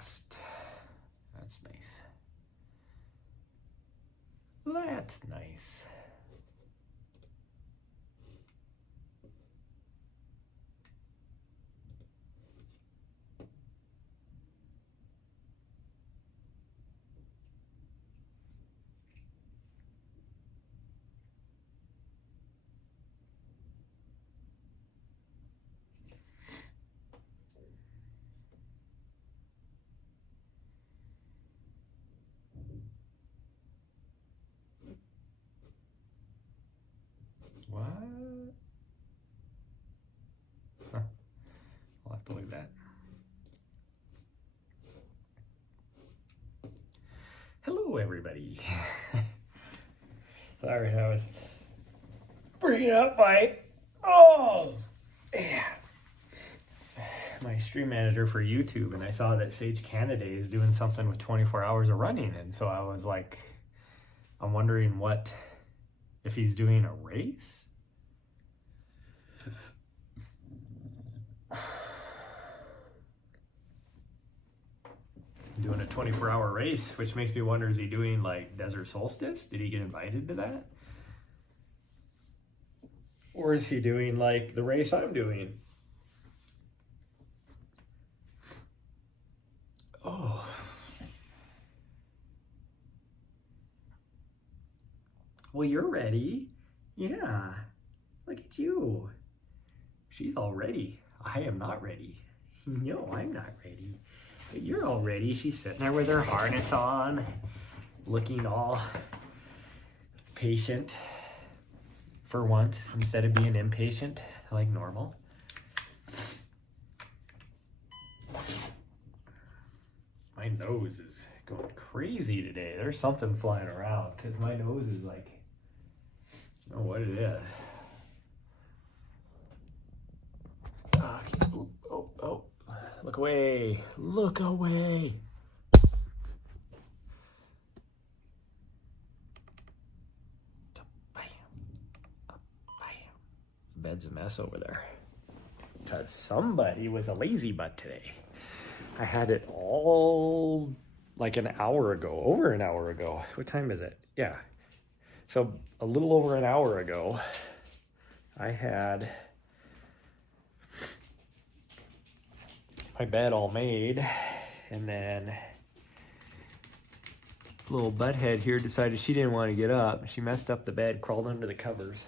lost. That's nice. That's nice. What? Huh. I'll have to look at that. Hello, everybody. Sorry, I was bringing up my my stream manager for YouTube, and I saw that Sage Canada is doing something with 24 hours of running, and so I was like, I'm wondering if he's doing a race. Doing a 24-hour race, which makes me wonder, is he doing like Desert Solstice? Did he get invited to that? Or is he doing like the race I'm doing? Oh. Well, you're ready. Yeah. Look at you. She's all ready. I am not ready. No, I'm not ready. But you're all ready. She's sitting there with her harness on, looking all patient for once, instead of being impatient like normal. My nose is going crazy today. There's something flying around because my nose is like, I don't know what it is. Okay. Oh. Look away. Look away. Bam. Bam. Bed's a mess over there. Because somebody was a lazy butt today. I had it all like an hour ago, over an hour ago. What time is it? Yeah. So a little over an hour ago, I had my bed all made, and then little butthead here decided she didn't want to get up. She messed up the bed, crawled under the covers.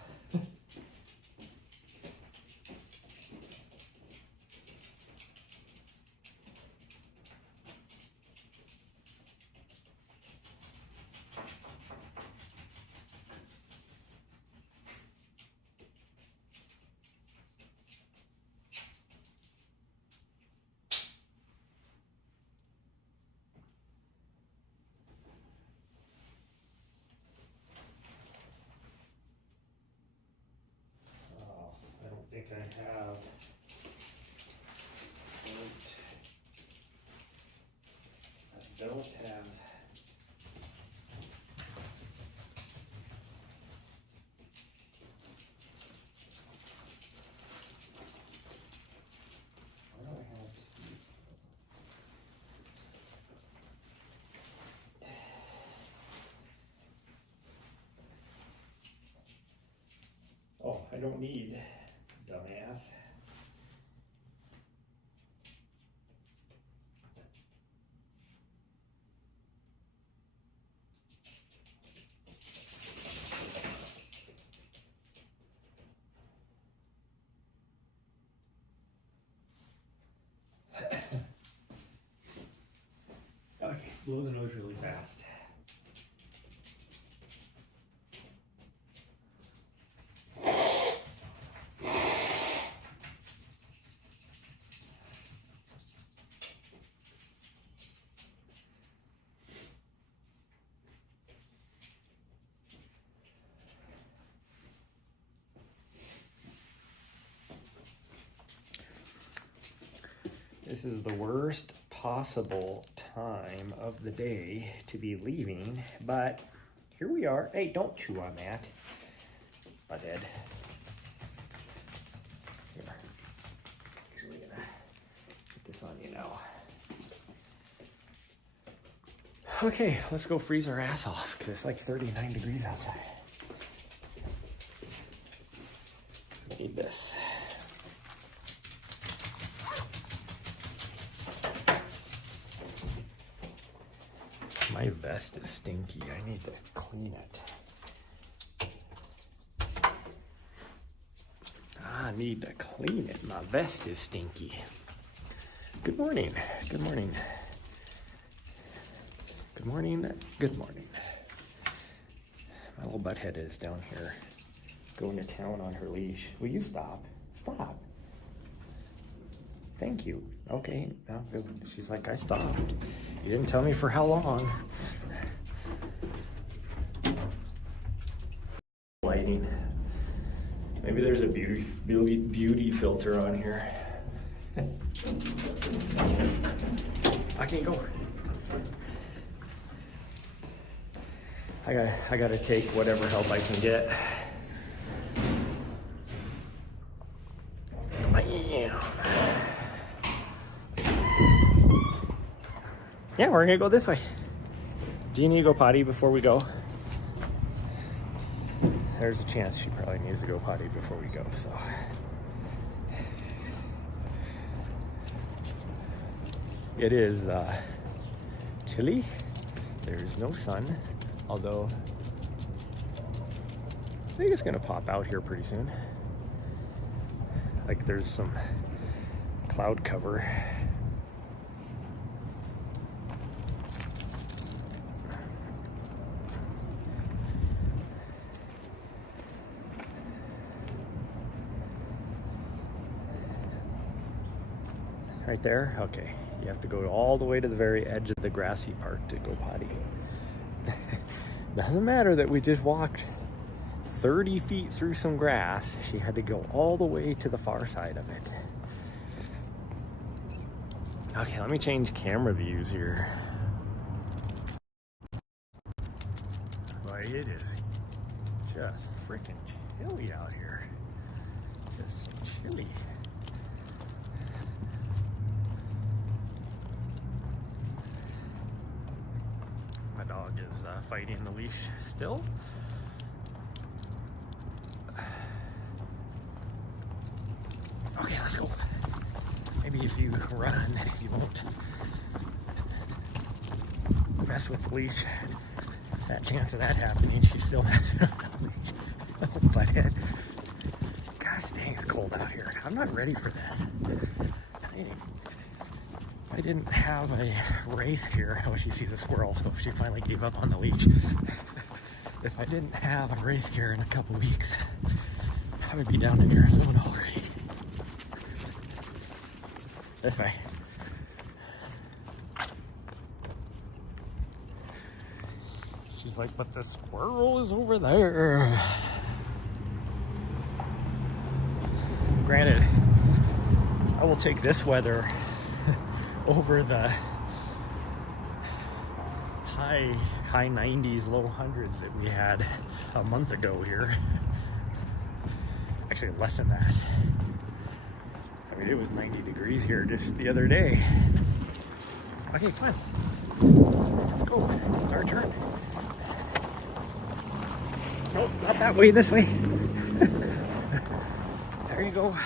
I don't think I have. I don't have. Why do I have? Oh, I don't need, dumbass. Okay, blow the nose really fast. This is the worst possible time of the day to be leaving, but here we are. Hey, don't chew on that. Butthead. Here. Actually gonna put this on you now. Okay, let's go freeze our ass off because it's like 39 degrees outside. Need this. My vest is stinky. I need to clean it. I need to clean it. My vest is stinky. Good morning. Good morning. Good morning. Good morning. My little butthead is down here going to town on her leash. Will you stop? Stop. Thank you. Okay. No, she's like, I stopped. You didn't tell me for how long. Lighting. Maybe there's a beauty filter on here. I can't go. I gotta take whatever help I can get. Yeah, we're gonna go this way. Do you need to go potty before we go? There's a chance she probably needs to go potty before we go, so. It is chilly. There's no sun, although I think it's gonna pop out here pretty soon. Like there's some cloud cover. Right there? Okay. You have to go all the way to the very edge of the grassy part to go potty. Doesn't matter that we just walked 30 feet through some grass. She had to go all the way to the far side of it. Okay, let me change camera views here. Boy, it is just freaking chilly out here. Just chilly. My dog is fighting the leash still. Okay, let's go. Maybe if you run, you won't mess with the leash. That chance of that happening, she's still messing with the leash. But gosh dang, it's cold out here. I'm not ready for this. I didn't have a race here. Oh, she sees a squirrel, so she finally gave up on the leash. If I didn't have a race here in a couple weeks, I would be down in Arizona already. This way. She's like, but the squirrel is over there. Granted, I will take this weather over the high 90s, low hundreds that we had a month ago here. Actually, less than that. I mean, it was 90 degrees here just the other day. Okay, come on. Let's go. It's our turn. Nope, not that way, this way. There you go.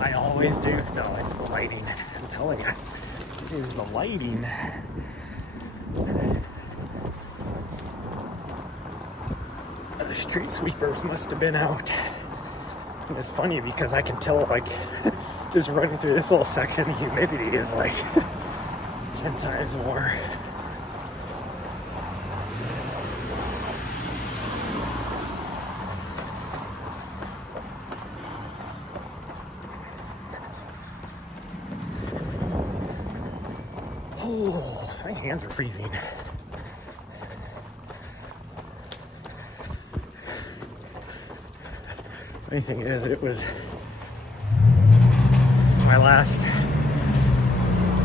I always do. No, it's the lighting. I'm telling you. It is the lighting. The street sweepers must have been out. And it's funny because I can tell, like, just running through this little section, the humidity is like 10 times more. Oh, my hands are freezing. Funny thing is, it was my last,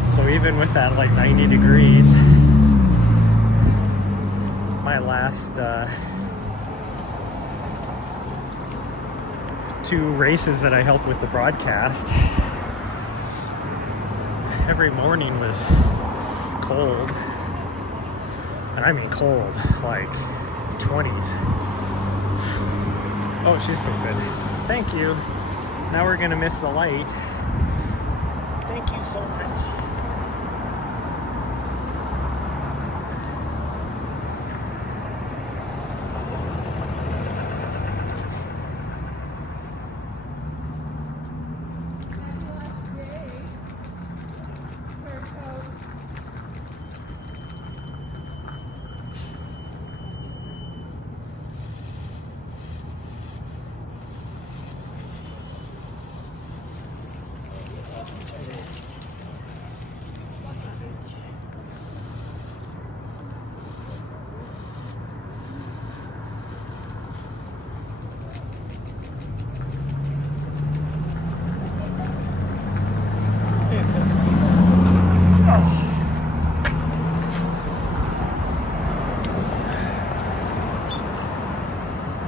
so even with that like 90 degrees, my last 2 races that I helped with the broadcast, Every morning was cold, and I mean cold, like 20s. Oh, she's pretty good. Thank you. Now we're gonna miss the light. Thank you so much.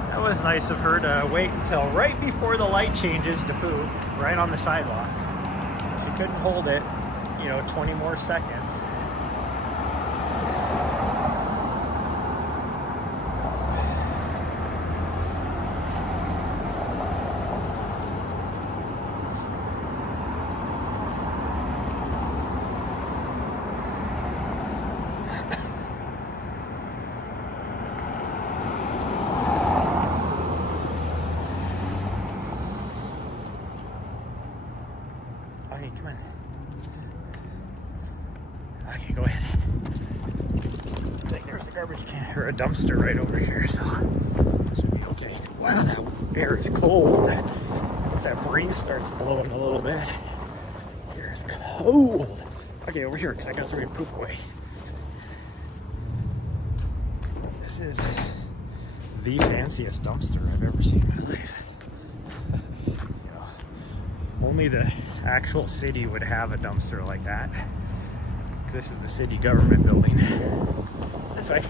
That was nice of her to wait until right before the light changes to poop, right on the sidewalk. She couldn't hold it, 20 more seconds. Okay, come on. Okay, go ahead. I think there's a garbage can or a dumpster right over here, so it should be okay. Wow, that air is cold. As that breeze starts blowing a little bit, air is cold. Okay, over here, because I got something to poop away. This is the fanciest dumpster I've ever seen in my life. Only the actual city would have a dumpster like that. This is the city government building. This way.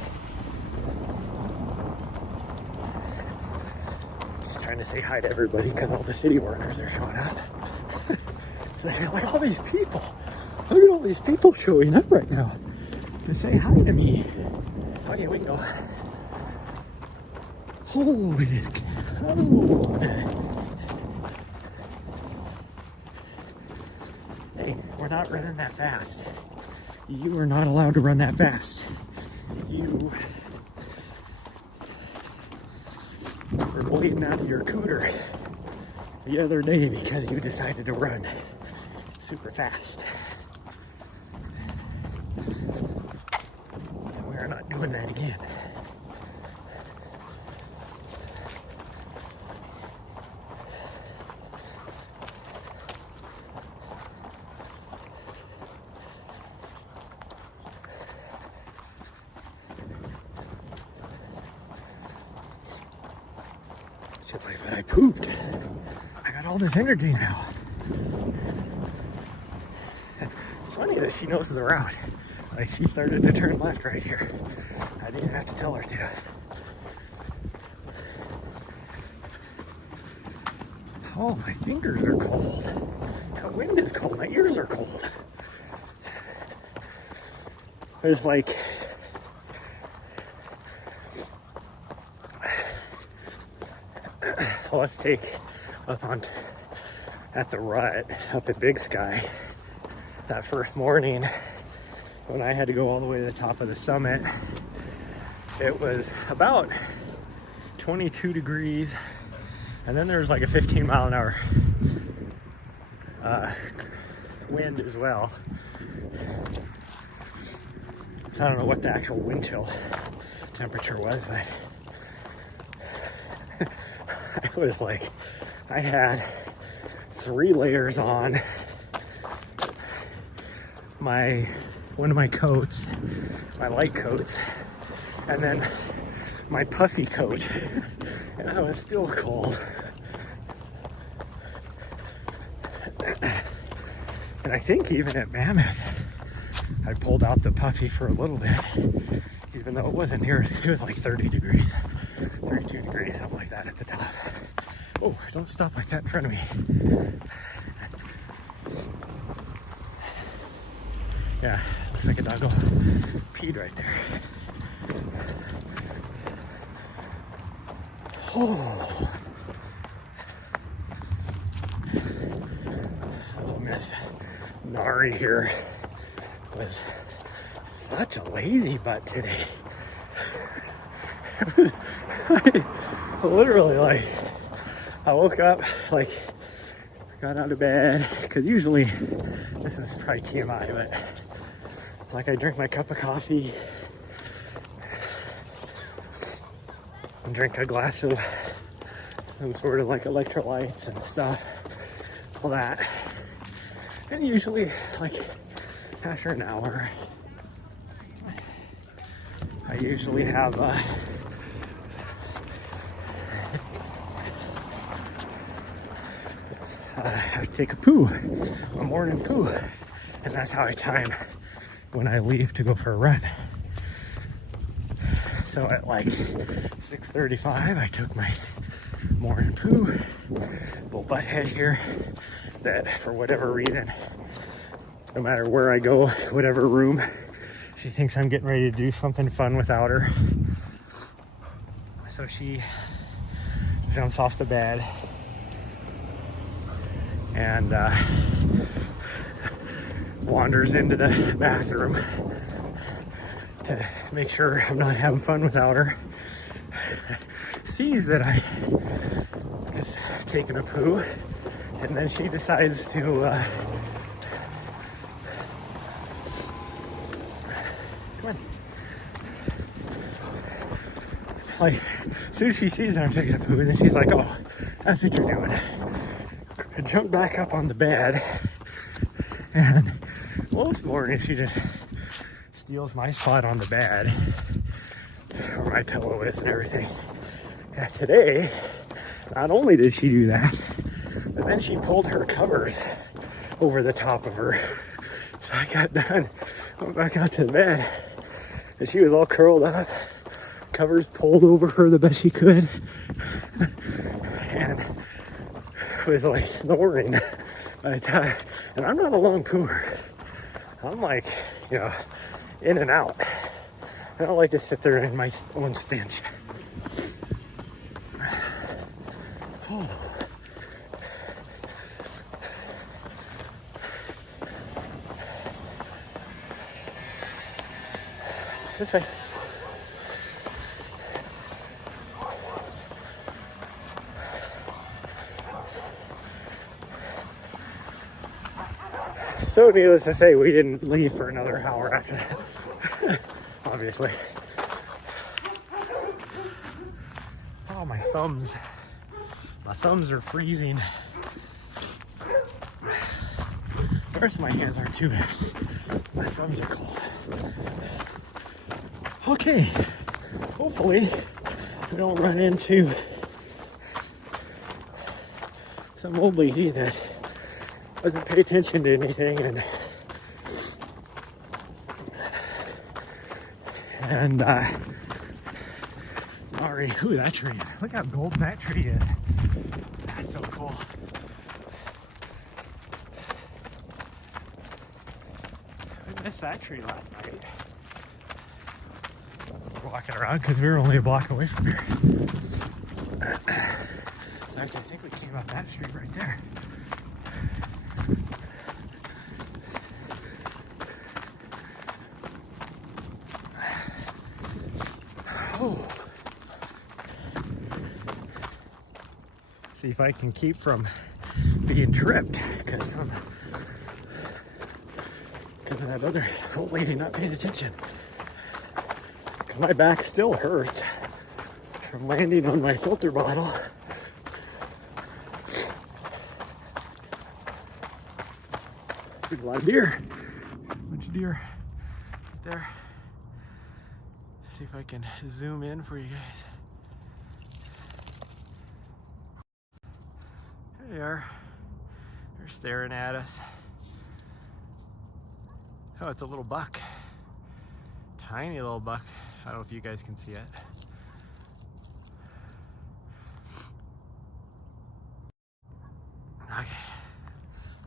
Just trying to say hi to everybody because all the city workers are showing up. So like all these people. Look at all these people showing up right now to say hi to me. Okay, we can go. Oh, it is cold. Hey, we're not running that fast. You are not allowed to run that fast. You were bleeding out of your cooter the other day because you decided to run super fast. And we are not doing that again. She's like, but I pooped. I got all this energy now. It's funny that she knows the route. Like, she started to turn left right here. I didn't have to tell her to. Oh, my fingers are cold. The wind is cold. My ears are cold. There's like... let's take up on at the rut up at Big Sky that first morning when I had to go all the way to the top of the summit. It was about 22 degrees, and then there was like a 15-mile-an-hour wind as well. So I don't know what the actual wind chill temperature was, but I was like, I had 3 layers on, one of my coats, my light coats, and then my puffy coat, and I was still cold. And I think even at Mammoth, I pulled out the puffy for a little bit, even though it wasn't near, it was like 30 degrees, 32 degrees, something like that at the top. Oh, don't stop like that in front of me. Yeah, looks like a doggo peed right there. Oh, Miss Nahri here was such a lazy butt today. Literally, like, I woke up, like, got out of bed, because usually, this is probably TMI, but like I drink my cup of coffee and drink a glass of some sort of like electrolytes and stuff, all that. And usually, like, after an hour, I usually have I take a poo, a morning poo, and that's how I time when I leave to go for a run. So at like 6:35, I took my morning poo. Little butthead here that for whatever reason, no matter where I go, whatever room, she thinks I'm getting ready to do something fun without her. So she jumps off the bed and wanders into the bathroom to make sure I'm not having fun without her. Sees that I is taking a poo, and then she decides to come on. Like, as soon as she sees that I'm taking a poo, then she's like, "Oh, that's what you're doing." I jump back up on the bed, and most mornings she just steals my spot on the bed, where my pillow is and everything. Yeah, today, not only did she do that, but then she pulled her covers over the top of her. So I got done, went back out to the bed, and she was all curled up, covers pulled over her the best she could, and was like snoring by the time. And I'm not a long pooer. I'm like, you know, in and out. I don't like to sit there in my own stench. Oh. This way. So needless to say, we didn't leave for another hour after that. Obviously. Oh, my thumbs. My thumbs are freezing. The rest of my hands aren't too bad. My thumbs are cold. Okay. Hopefully, we don't run into some old lady that doesn't pay attention to anything and Nahri, ooh, that tree, look how golden that tree is. That's so cool. I missed that tree last night. Walking around because we were only a block away from here. In fact, I think we came up that street right there. Oh. See if I can keep from being tripped because that other old lady not paying attention. Because my back still hurts from landing on my filter bottle. There's a lot of deer. Bunch of deer right there. See if I can zoom in for you guys. There they are. They're staring at us. Oh, it's a little buck. Tiny little buck. I don't know if you guys can see it. Okay.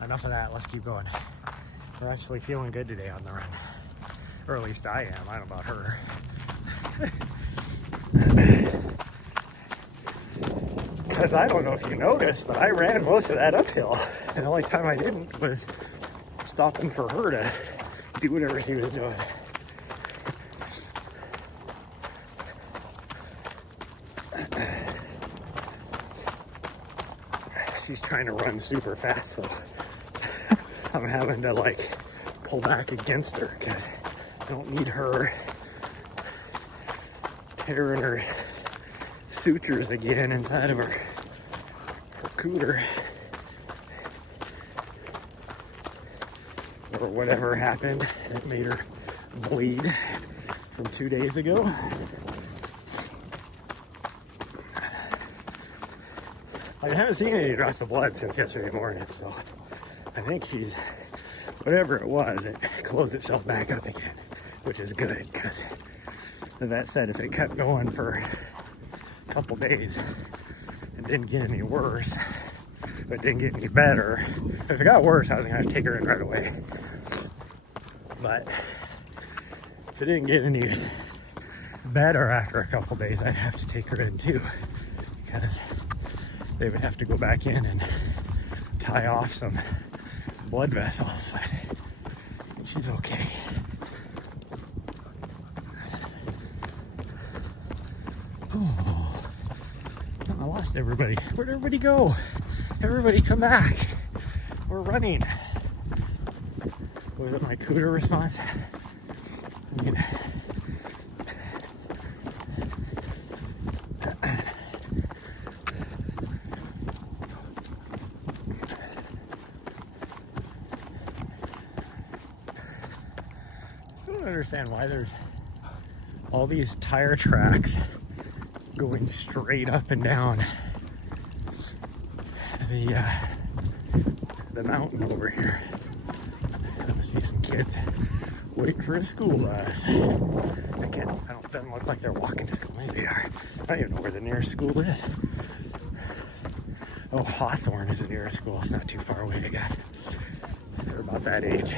Enough of that. Let's keep going. We're actually feeling good today on the run. Or at least I am. I don't know about her. Because I don't know if you noticed, but I ran most of that uphill. And the only time I didn't was stopping for her to do whatever she was doing. She's trying to run super fast though. I'm having to like pull back against her because I don't need her tearing her sutures again inside of her cooter. Or whatever happened that made her bleed from 2 days ago. I haven't seen any drops of blood since yesterday morning, so I think she's, whatever it was, it closed itself back up again, which is good, because the vet said if it kept going for a couple days and didn't get any worse, but didn't get any better, if it got worse, I was gonna have to take her in right away. But if it didn't get any better after a couple days, I'd have to take her in too, because they would have to go back in and tie off some blood vessels. But she's okay. Oh, I lost everybody. Where'd everybody go? Everybody come back. We're running. Was it my cooter response? I mean, I don't understand why there's all these tire tracks going straight up and down the mountain over here. There must be some kids waiting for a school bus. Doesn't look like they're walking to school. Maybe they are. I don't even know where the nearest school is. Oh, Hawthorne is the nearest school. It's not too far away, I guess. They're about that age.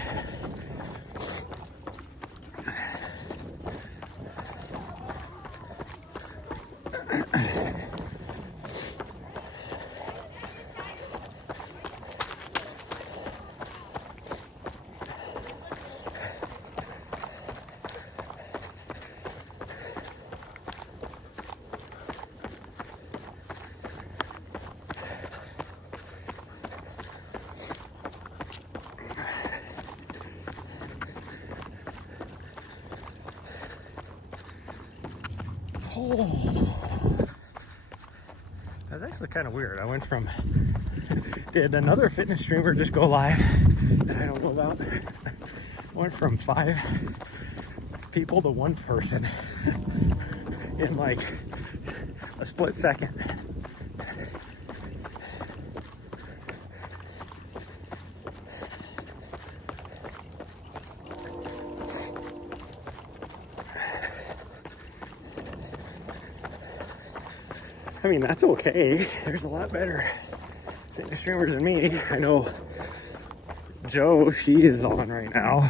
Oh, that's actually kind of weird. I went from, did another fitness streamer just go live that I don't know about? Went from 5 people to 1 person in like a split second. I mean, that's okay. There's a lot better fitness streamers than me. I know Joe, she is on right now.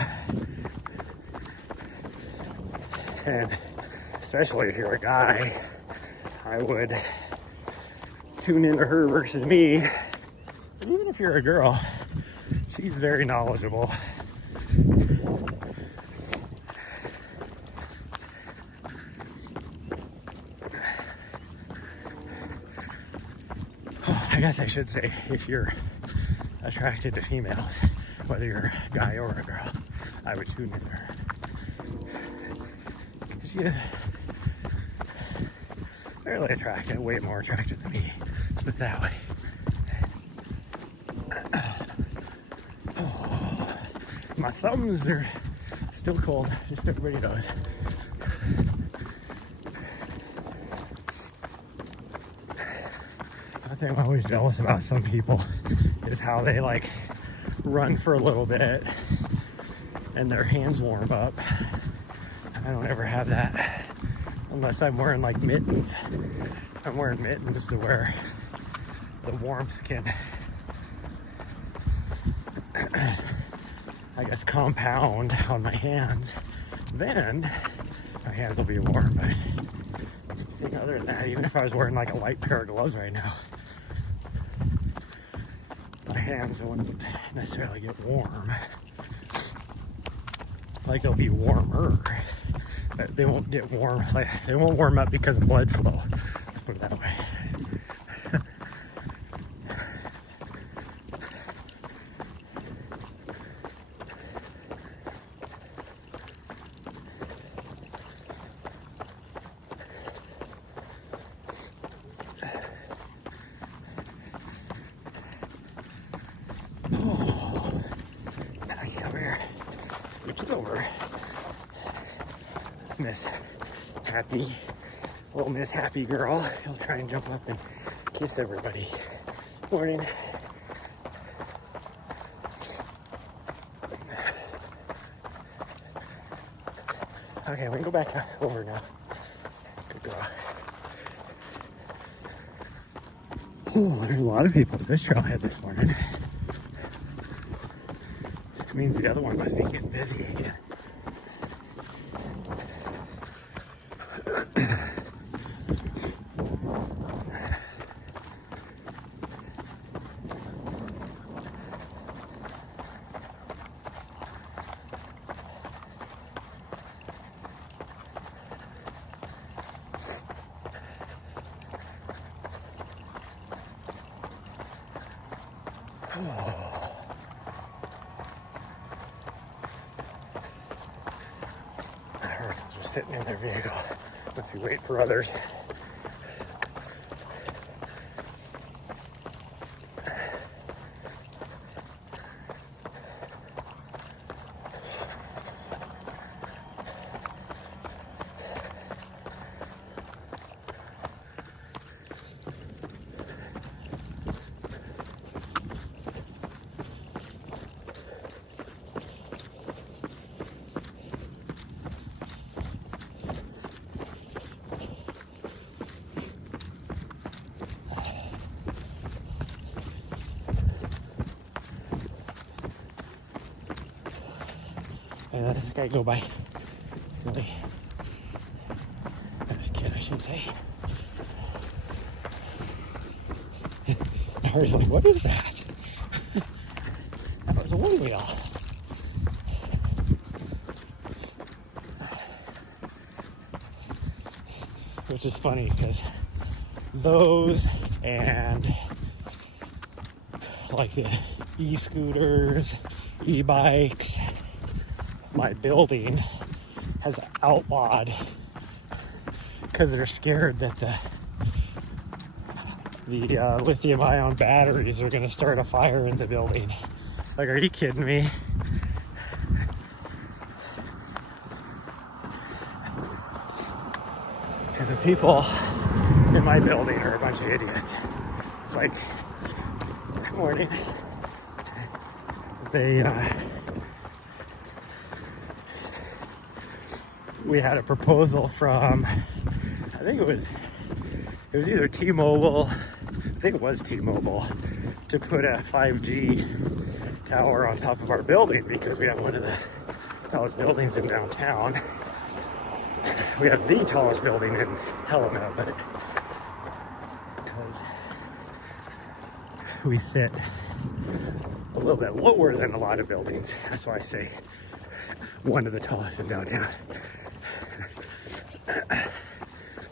And especially if you're a guy, I would tune into her versus me. But even if you're a girl, she's very knowledgeable. I guess I should say, if you're attracted to females, whether you're a guy or a girl, I would tune in her. Because she is fairly attractive, way more attractive than me, put it that way. Oh, my thumbs are still cold, just everybody knows. The thing I'm always jealous about some people is how they like run for a little bit and their hands warm up. I don't ever have that unless I'm wearing like mittens. I'm wearing mittens to where the warmth can I guess, compound on my hands, then my hands will be warm. But I think other than that, even if I was wearing like a light pair of gloves right now, my hands wouldn't necessarily get warm. Like they'll be warmer, but they won't get warm. Like they won't warm up because of blood flow. Let's put it that way. It's over. Miss Happy, little Miss Happy girl. He'll try and jump up and kiss everybody. Morning. Okay, we can go back over now. Good girl. Oh, there's a lot of people at this trailhead this morning. It means the other one must be getting busy again. Horses are sitting in their vehicle. Let's wait for others. And let this guy go by. Silly. This kid, I should say. Nahri's like, what is that? That was a one wheel. Which is funny because those and like the e-scooters, e-bikes, my building has outlawed because they're scared that the lithium-ion batteries are going to start a fire in the building. It's like, are you kidding me? Because the people in my building are a bunch of idiots. It's like, good morning. We had a proposal from, I think it was either T-Mobile, I think it was T-Mobile, to put a 5G tower on top of our building because we have one of the tallest buildings in downtown. We have the tallest building in Helena, but because we sit a little bit lower than a lot of buildings, that's why I say one of the tallest in downtown.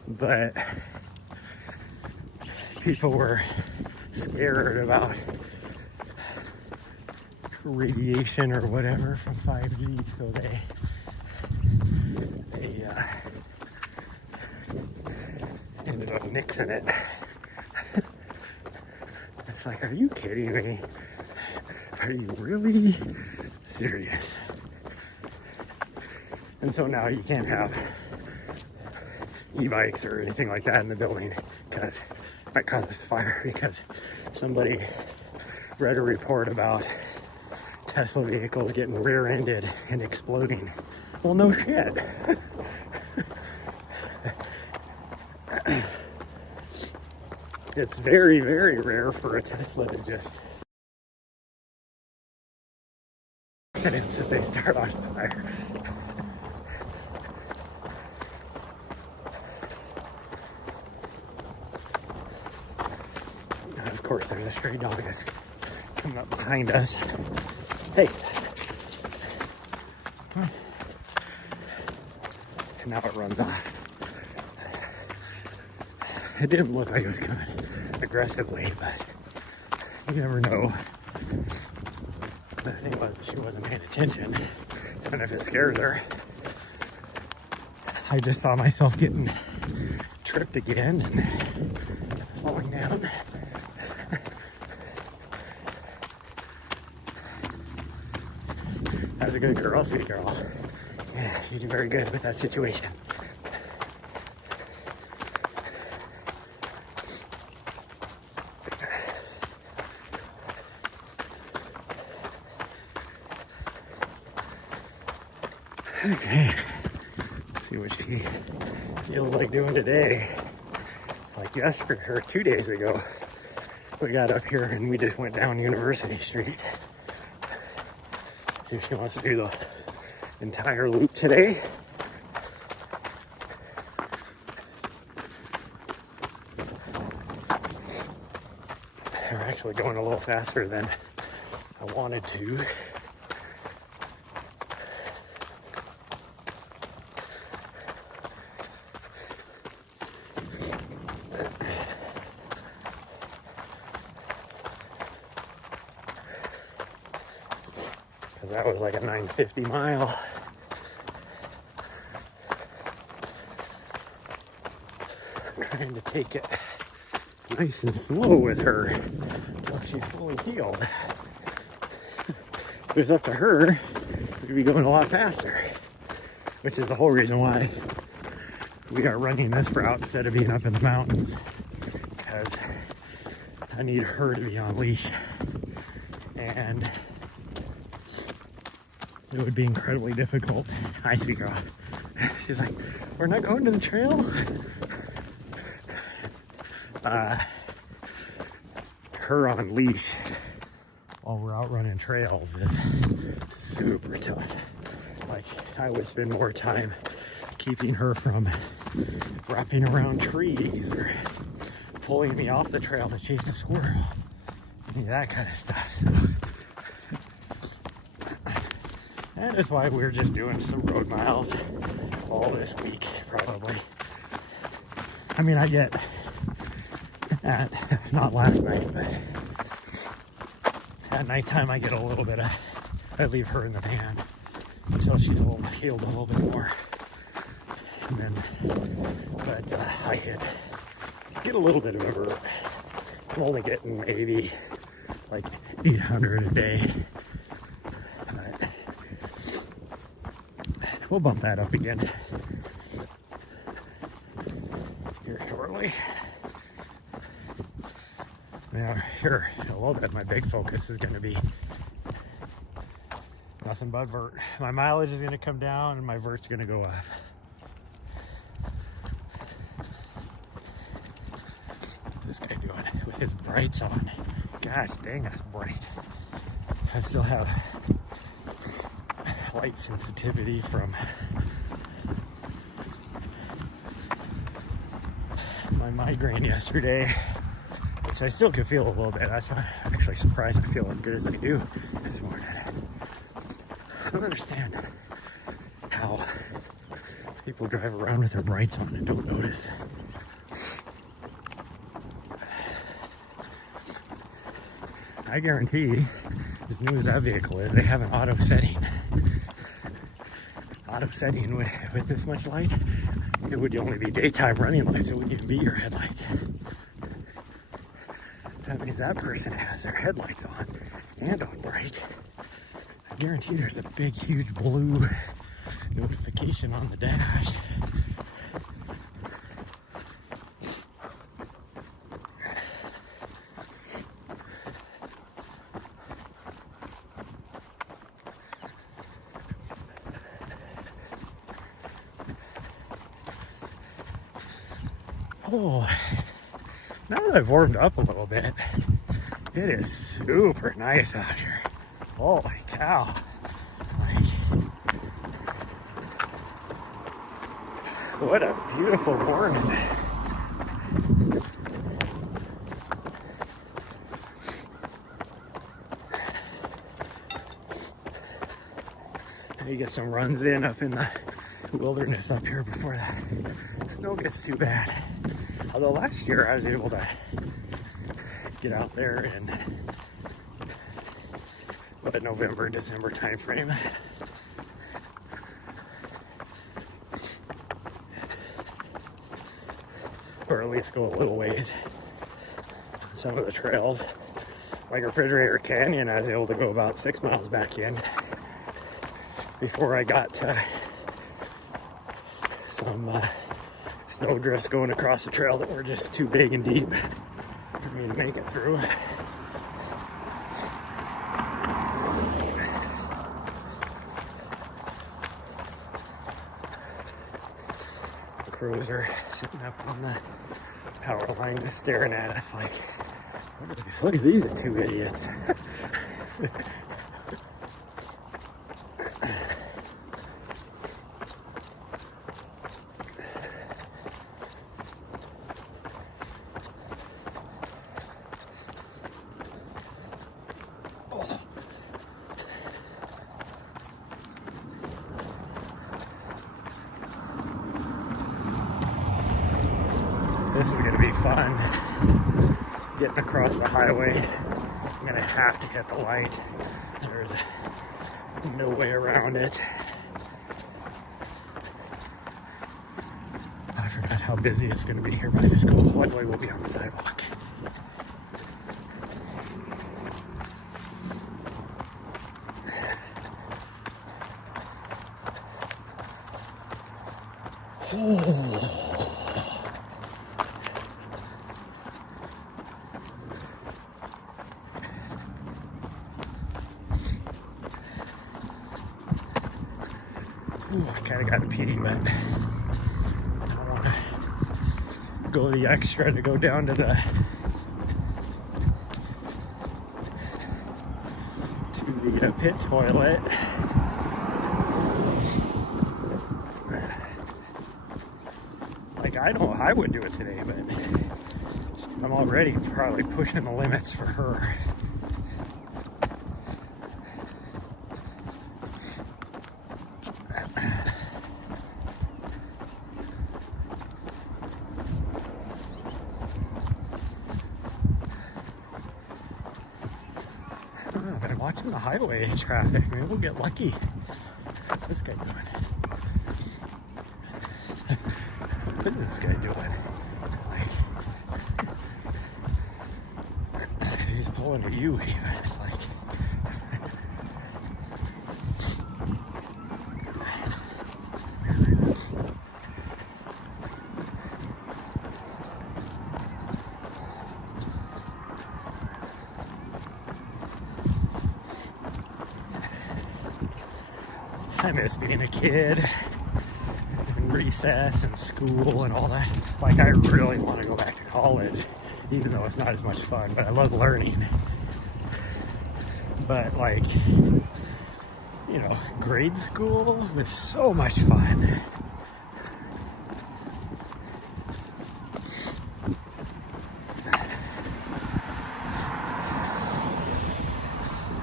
But people were scared about radiation or whatever from 5G, so they ended up nixing it. It's like, are you kidding me? Are you really serious? And so now you can't have e-bikes or anything like that in the building because it might cause a fire, because somebody read a report about Tesla vehicles getting rear-ended and exploding. Well, no shit. It's very, very rare for a Tesla to just accidents if they start on fire. And of course, there's a stray dog that's coming up behind us. Hey. And now it runs off. It didn't look like it was coming aggressively, but you never know. The thing was, she wasn't paying attention, so if it scares her, I just saw myself getting tripped again and falling down. That's a good girl, sweet girl. Yeah, you do very good with that situation. Okay, let's see what she feels like doing today. Like yesterday, or 2 days ago, we got up here and we just went down University Street. See if she wants to do the entire loop today. We're actually going a little faster than I wanted to. That was like a 950 mile. I'm trying to take it nice and slow with her until she's fully healed. If it was up to her, we'd be going a lot faster, which is the whole reason why we are running this route instead of being up in the mountains, because I need her to be on leash, and it would be incredibly difficult. Hi, sweet girl. She's like, we're not going to the trail? Her on leash while we're out running trails is super tough. Like, I would spend more time keeping her from wrapping around trees or pulling me off the trail to chase a squirrel. That kind of stuff. So that is why we're just doing some road miles all this week, probably. I mean, I get at, not last night, but at nighttime I get a little bit of, I leave her in the van until she's healed a little bit more. And then, but I get a little bit of a vert. I'm only getting maybe like 800 a day. But we'll bump that up again here shortly. Now here, a little bit, my big focus is going to be nothing but vert. My mileage is going to come down and my vert's going to go up. What's this guy doing with his brights on? Gosh dang, that's bright. I still have light sensitivity from my migraine yesterday, which I still can feel a little bit. I'm actually surprised I feel as good as I do this morning. I don't understand how people drive around with their brights on and don't notice. I guarantee, as new as that vehicle is, they have an auto setting. Auto setting with this much light, it would only be daytime running lights. It wouldn't even be your headlights. That means that person has their headlights on and on bright. I guarantee there's a big, huge blue notification on the dash. Oh, now that I've warmed up a little bit, it is super nice out here. Holy cow. What a beautiful morning. You get some runs in up in the wilderness up here before the snow gets too bad. Although last year I was able to get out there in November, December time frame. Or at least go a little ways. Some of the trails, like Refrigerator Canyon, I was able to go about 6 miles back in before I got to some snow drifts going across the trail that were just too big and deep for me to make it through. The crews are sitting up on the power line just staring at us like, look at these two idiots. This is going to be fun. Getting across the highway. I'm going to have to hit the light. There's no way around it. I forgot how busy it's going to be here by the school. Luckily, we'll be on the sidewalk. Oh. Ooh, I kind of got a pee, but I don't want to go the extra to go down to the pit toilet. Like, I know I would do it today, but I'm already probably pushing the limits for her. I've been watching the highway traffic. Maybe we'll get lucky. What's this guy doing? What is this guy doing? Like, he's pulling at you even. It's like, I miss being a kid and recess and school and all that. Like, I really want to go back to college, even though it's not as much fun, but I love learning. But, like, you know, grade school was so much fun.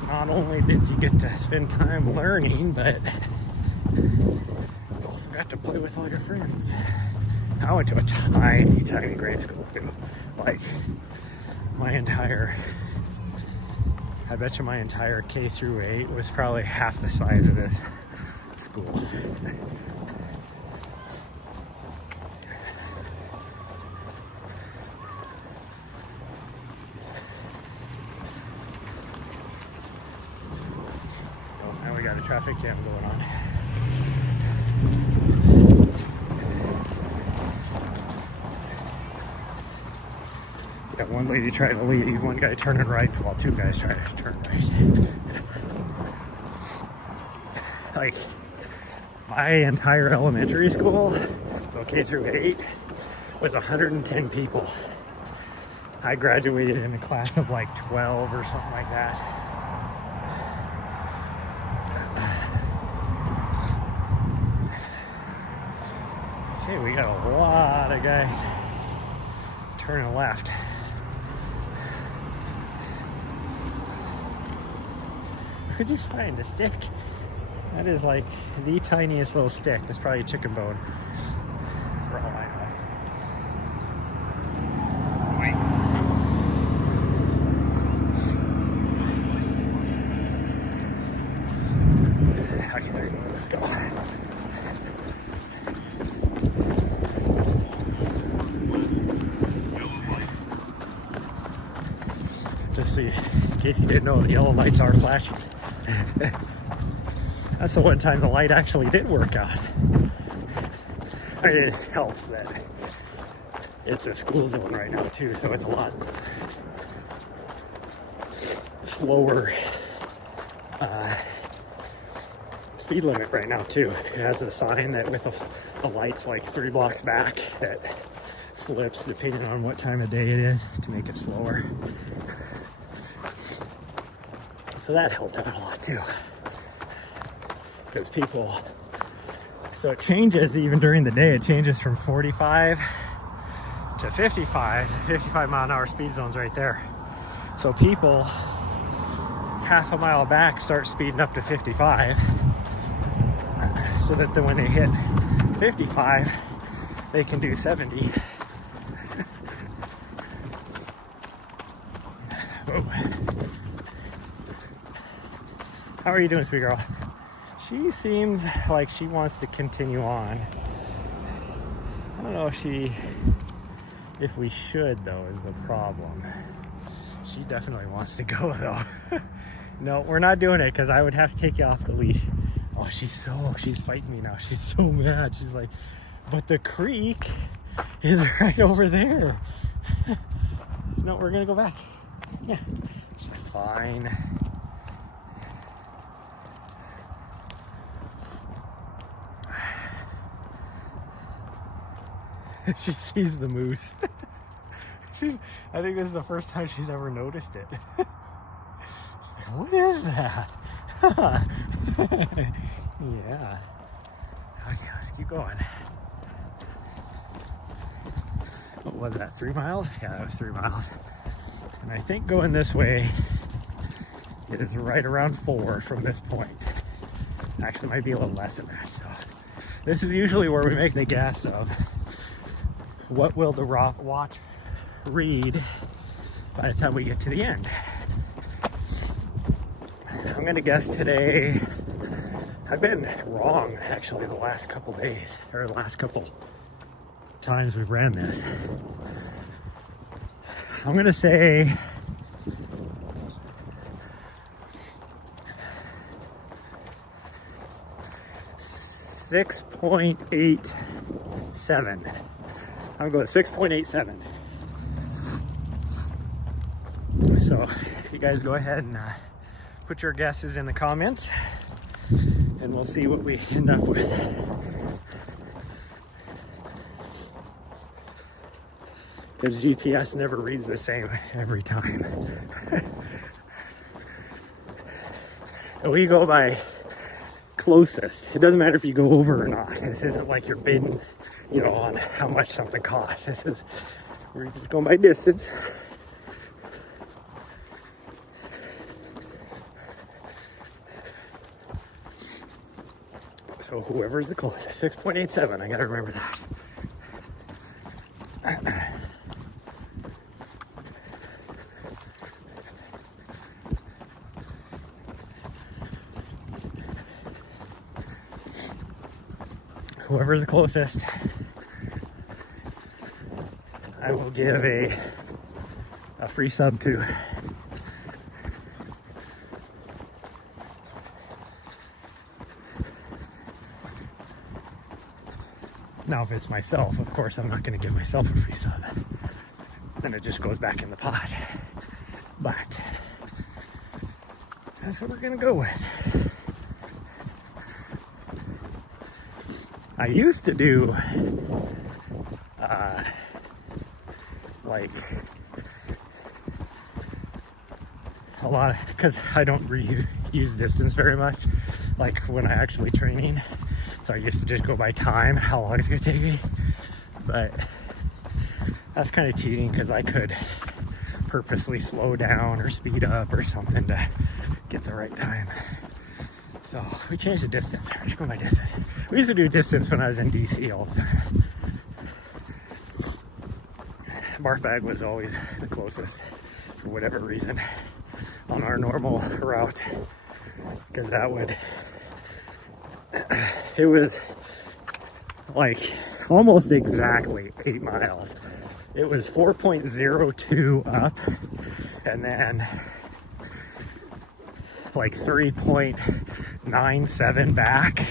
Not only did you get to spend time learning, but you also got to play with all your friends. I went to a tiny, tiny grade school too. Like, I bet you my entire K through 8 was probably half the size of this school. Now we got a traffic jam going on. Got one lady trying to leave, one guy turning right, while two guys trying to turn right. Like, my entire elementary school, so K through 8, was 110 people. I graduated in a class of like 12 or something like that. Okay, we got a lot of guys turning left. Where'd you find a stick? That is like the tiniest little stick. It's probably a chicken bone, for all I know. Okay, let's go. Just so you, in case you didn't know, the yellow lights are flashing. That's the one time the light actually did work out. I mean, it helps that it's a school zone right now too, so it's a lot slower speed limit right now too. It has a sign that with the lights like 3 blocks back that flips depending on what time of day it is to make it slower. So that helped out a lot too. Because people, so it changes even during the day. It changes from 45 to 55 mile an hour speed zones right there. So people half a mile back start speeding up to 55, so that then when they hit 55 they can do 70. Whoa. How are you doing, sweet girl? She seems like she wants to continue on. I don't know if we should though, is the problem. She definitely wants to go though. No, we're not doing it because I would have to take you off the leash. Oh, she's fighting me now. She's so mad. She's like, but the creek is right over there. No, we're gonna go back. Yeah. She's like, fine. She sees the moose. I think this is the first time she's ever noticed it. She's like, what is that? Yeah. Okay, let's keep going. What was that, 3 miles? Yeah, that was 3 miles. And I think going this way is right around 4 from this point. Actually, it might be a little less than that. So this is usually where we make the guess of what will the watch read by the time we get to the end. I'm gonna guess today, I've been wrong actually the last couple days, or the last couple times we've ran this. I'm gonna say 6.87. I'm going 6.87. So you guys go ahead and put your guesses in the comments and we'll see what we end up with. Because GPS never reads the same every time. And we go by closest. It doesn't matter if you go over or not. This isn't like you're bidding, you know, on how much something costs. This is, we're just going by distance. So whoever's the closest, 6.87, I gotta remember that. Whoever's the closest, I will give a free sub to. Now, if it's myself, of course, I'm not going to give myself a free sub. Then it just goes back in the pot. But that's what we're going to go with. I used to do like a lot of, because I don't use distance very much, like when I actually training. So I used to just go by time, how long it's gonna take me. But that's kind of cheating because I could purposely slow down or speed up or something to get the right time. So we changed the distance. We're going by distance. We used to do distance when I was in DC all the time. Markbag was always the closest for whatever reason on our normal route, because that would, it was like almost exactly 8 miles. It was 4.02 up and then like 3.97 back.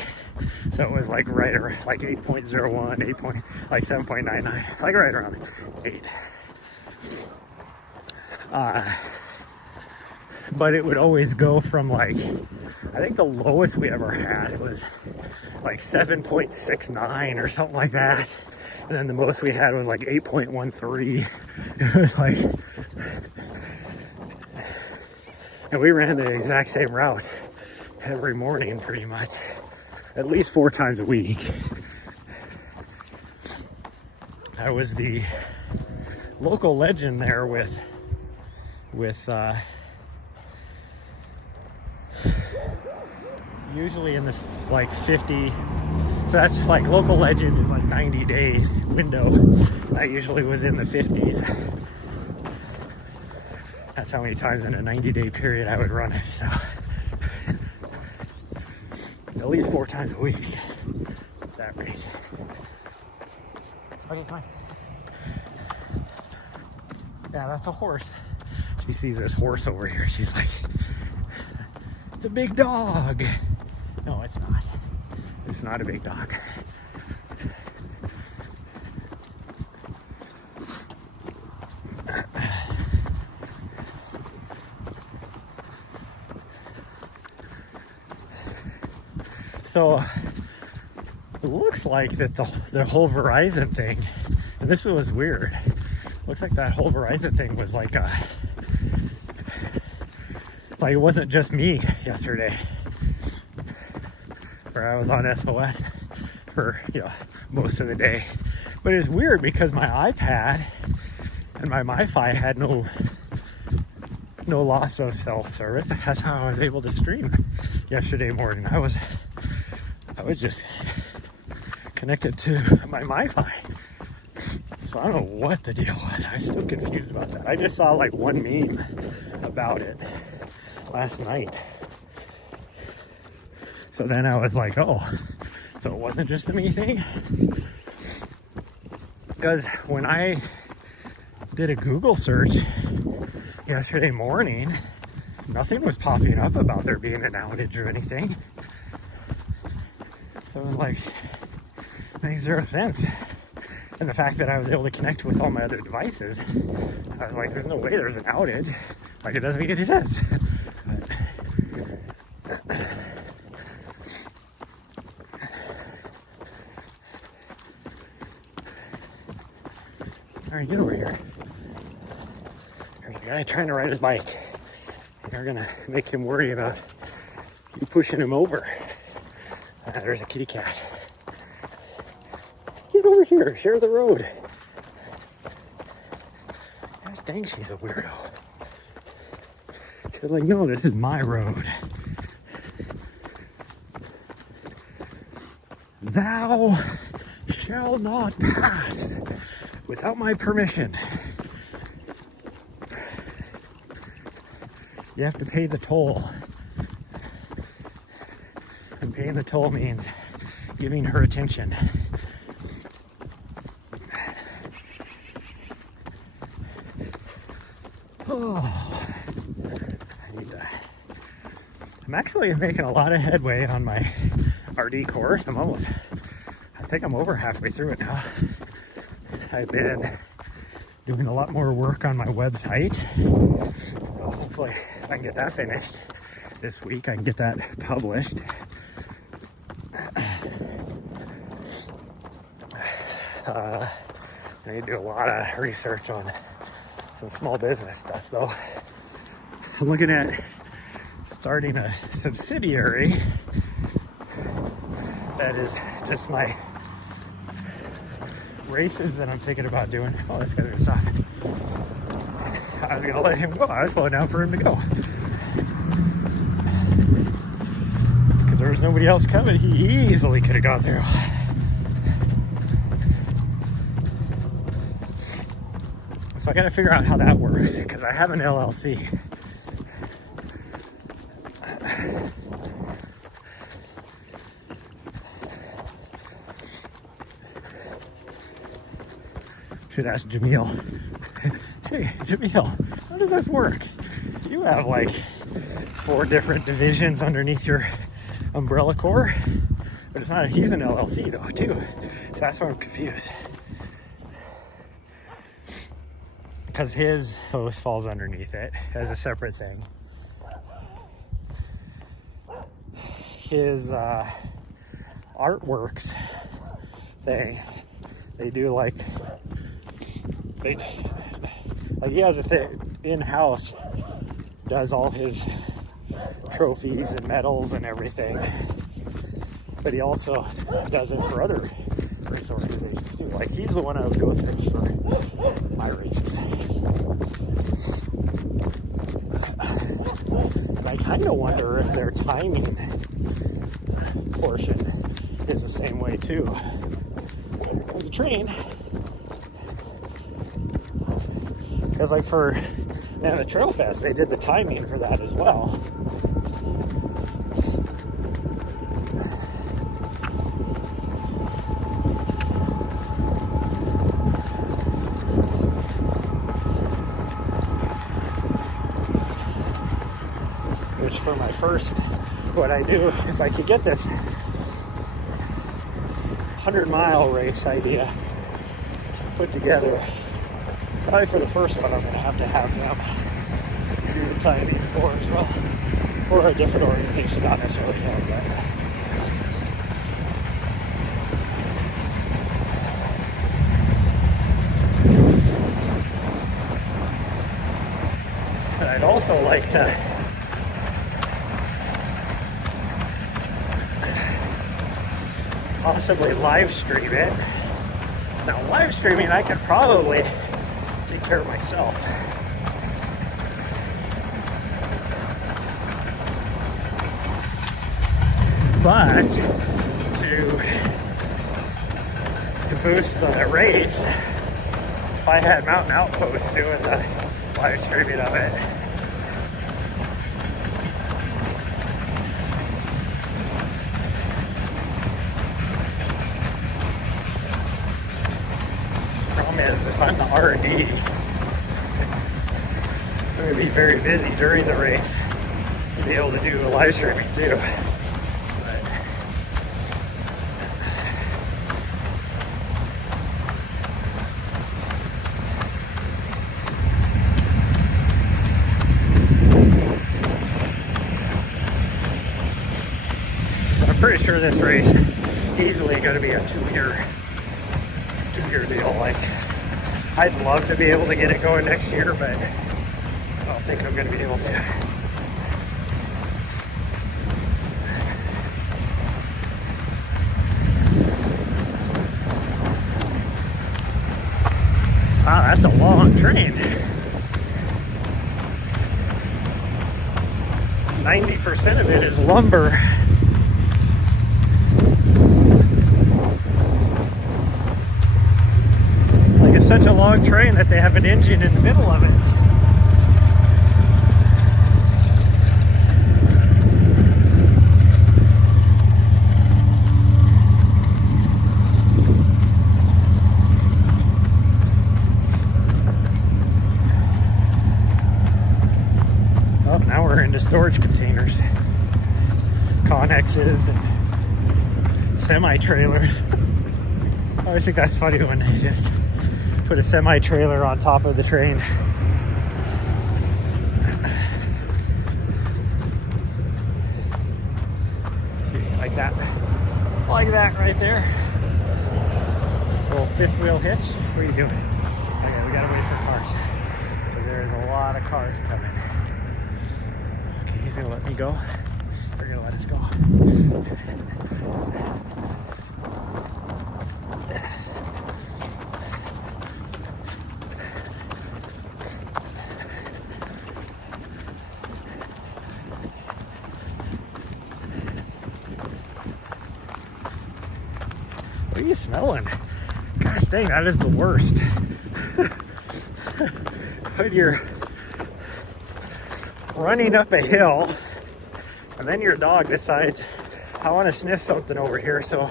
So it was like right around like 8.01, 7.99, like right around 8. But it would always go from like, I think the lowest we ever had was like 7.69 or something like that. And then the most we had was like 8.13. It was like, and we ran the exact same route every morning pretty much, at least 4 times a week. I was the local legend there with usually in the like 50, so that's like local legend is like 90 days window. I usually was in the 50s. That's how many times in a 90-day period I would run it. So at least 4 times a week at that rate. Okay, come on. Yeah, that's a horse. She sees this horse over here. She's like, it's a big dog. No, it's not. It's not a big dog. So it looks like that the whole Verizon thing, and this was weird. Looks like that whole Verizon thing was like it wasn't just me yesterday, where I was on SOS for most of the day. But it's weird because my iPad and my MiFi had no loss of cell service. That's how I was able to stream yesterday morning. I was just connected to my MiFi. So I don't know what the deal was. I'm still confused about that. I just saw like one meme about it last night. So then I was like, oh, so it wasn't just a me thing? Because when I did a Google search yesterday morning, nothing was popping up about there being an outage or anything. So it was like, makes 0 sense. And the fact that I was able to connect with all my other devices, I was like, there's no way there's an outage. Like, it doesn't make any sense. All right, get over here. There's a guy trying to ride his bike. You're gonna make him worry about you pushing him over. There's a kitty cat. Get over here, share the road. Gosh dang, she's a weirdo. She's like, no, this is my road. Thou shalt not pass without my permission. You have to pay the toll. And paying the toll means giving her attention. Oh, I'm actually making a lot of headway on my RD course. I think I'm over halfway through it now. I've been doing a lot more work on my website. So hopefully if I can get that finished this week, I can get that published. I need to do a lot of research on some small business stuff though. I'm looking at starting a subsidiary that is just my races that I'm thinking about doing. Oh, that's gonna stop. I was gonna let him go. I was slowing down for him to go. Because there was nobody else coming. He easily could have gone through. So I gotta figure out how that works because I have an LLC. Should ask Jamil. Hey, Jamil, how does this work? You have like 4 different divisions underneath your umbrella corps, but it's not. He's an LLC though, too. So that's why I'm confused. Because his post falls underneath it as a separate thing. His artworks thing, they do like he has a thing in-house, does all his trophies and medals and everything, but he also does it for other race organizations too. Like he's the one I would go through for my races. And I kind of wonder if their timing portion is the same way too. There's a train. Because like for the Trail Fest, they did the timing for that as well. Which for my first, what I do, if I could get this 100-mile race idea put together, probably for the first one, I'm going to have them do the timing for as well. Or a different organization, not necessarily one, but I'd also like to possibly live stream it. Now, live streaming, I could probably take care of myself. But to boost the race, if I had Mountain Outpost doing the live streaming of it, if I'm the R&D, I'm going to be very busy during the race to be able to do the live streaming too. I'm pretty sure this race easily going to be a two-year deal. Like, I'd love to be able to get it going next year, but I don't think I'm going to be able to. Wow, that's a long train. 90% of it is lumber. It's such a long train that they have an engine in the middle of it. Oh, now we're into storage containers, connexes, and semi-trailers. I always think that's funny when they just put a semi-trailer on top of the train. Like that. Like that right there. Little fifth wheel hitch. What are you doing? Okay, we gotta wait for cars. Because there's a lot of cars coming. Okay, he's gonna let me go. They're gonna let us go. What are you smelling? Gosh dang, that is the worst. When you're running up a hill and then your dog decides, I want to sniff something over here, so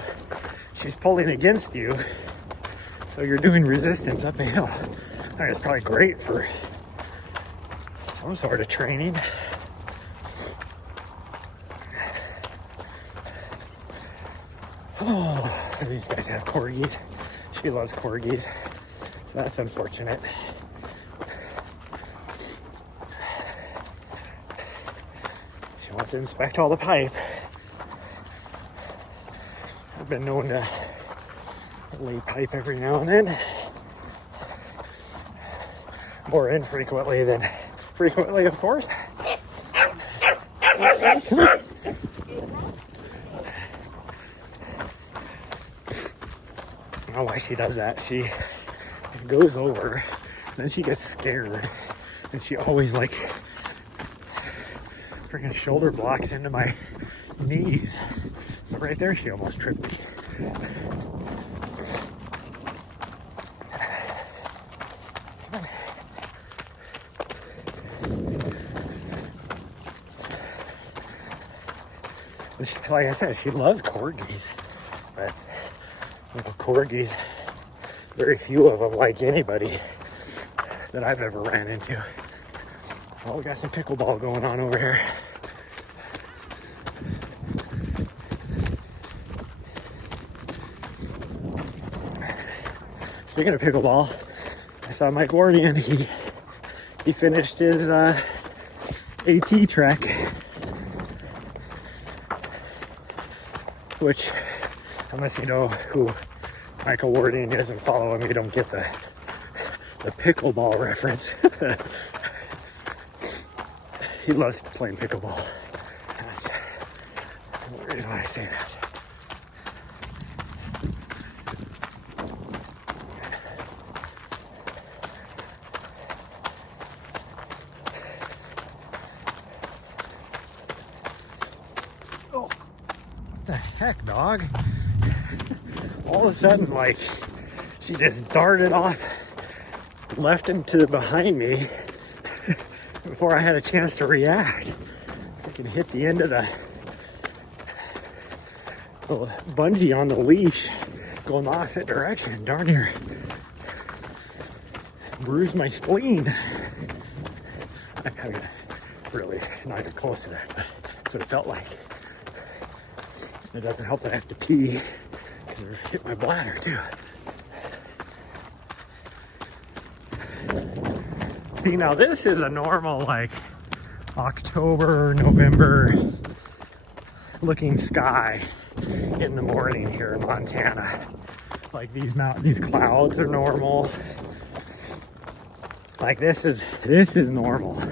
she's pulling against you, so you're doing resistance up a hill. I think it's probably great for some sort of training. Oh, these guys have corgis. She loves corgis, so that's unfortunate. She wants to inspect all the pipe. I've been known to lay pipe every now and then. More infrequently than frequently, of course. I don't know why she does that. She goes over, then she gets scared, and she always like freaking shoulder blocks into my knees. So right there, she almost tripped me. Like I said, she loves corgis, but you know, corgis, very few of them like anybody that I've ever ran into. Oh, we got some pickleball going on over here. Speaking of pickleball, I saw Mike Wardian. He finished his AT trek, which, unless you know who Michael Wardian is and follow him, you don't get the pickleball reference. He loves playing pickleball. That's the reason why I say that. Oh, what the heck, dog? All of a sudden, like, she just darted off left into behind me before I had a chance to react. I can hit the end of the bungee on the leash going the opposite direction. Darn near bruised my spleen. I mean, really not even close to that, but that's what it felt like. It doesn't help that I have to pee because it hit my bladder too. See, now this is a normal, like, October, November looking sky in the morning here in Montana. Like, these clouds are normal. Like, this is normal.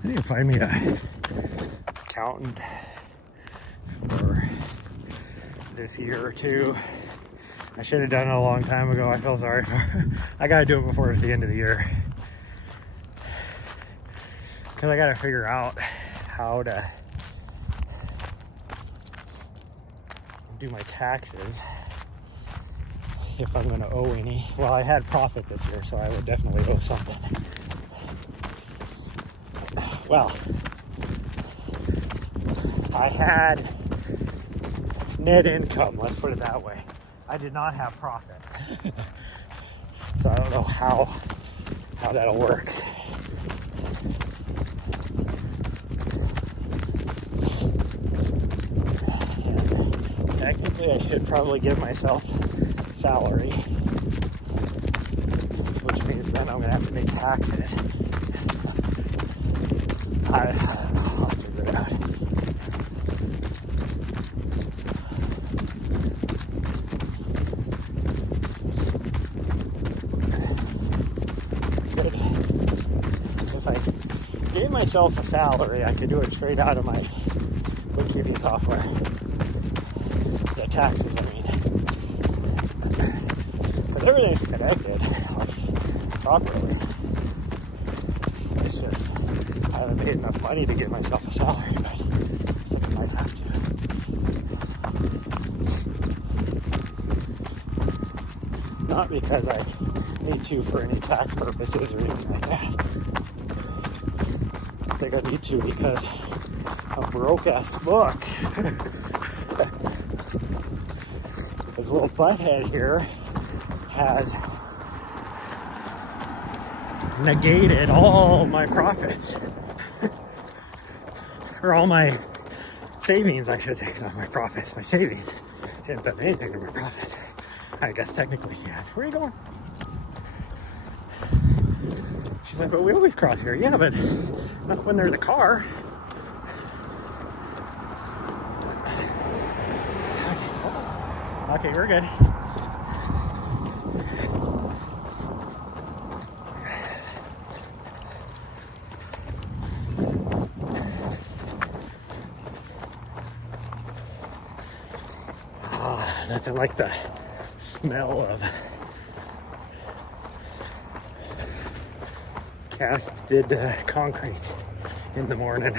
I need to find me a accountant for this year or two. I should have done it a long time ago. I feel sorry for I gotta do it before the end of the year, because I gotta figure out how to do my taxes if I'm gonna owe any. Well, I had profit this year, so I would definitely owe something. Well, I had net income, let's put it that way. I did not have profit. So I don't know how that'll work. And Technically, I should probably give myself salary, which means then I'm gonna have to pay taxes. I don't know, I'll figure it out. If I gave myself a salary, I could do it straight out of my bookkeeping software. The taxes, I mean. Because everything's connected, like, properly. It's just, I haven't made enough money to give myself a salary, but I think I might have to. Not because I need to for any tax purposes or anything like that. I think I need to because I'm broke as fuck. This little butthead here has negated all my profits. Or all my savings, I should say. Not my profits, my savings. She hasn't done anything to my profits. I guess technically she has. Where are you going? She's like, but we always cross here. Yeah, but not when there's a car. Okay, we're good. Nothing like the smell of casted concrete in the morning.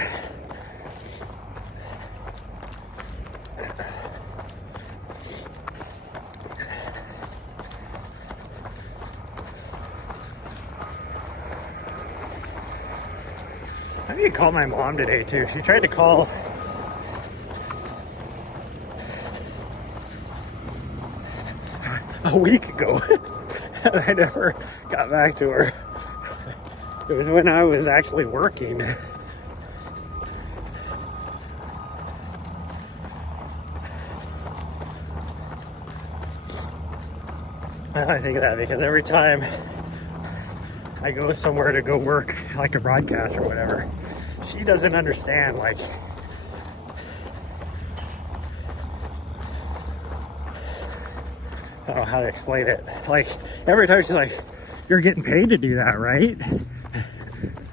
I need to call my mom today too. She tried to call a week ago and I never got back to her. It was when I was actually working. I think of that because every time I go somewhere to go work, like a broadcast or whatever, she doesn't understand, like, I don't know how to explain it. Like, every time she's like, you're getting paid to do that, right?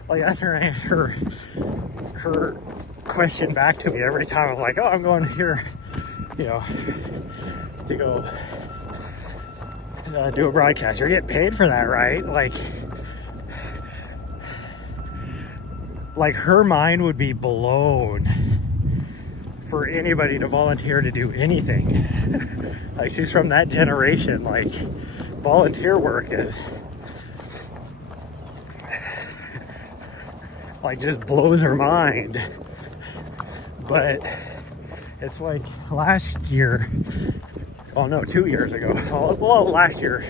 Like, that's her question back to me every time. I'm like, oh, I'm going here, you know, to go do a broadcast. You're getting paid for that, right? Like her mind would be blown for anybody to volunteer to do anything. Like, she's from that generation. Like, volunteer work is like just blows her mind. But it's like last year, well, no, 2 years ago, well, last year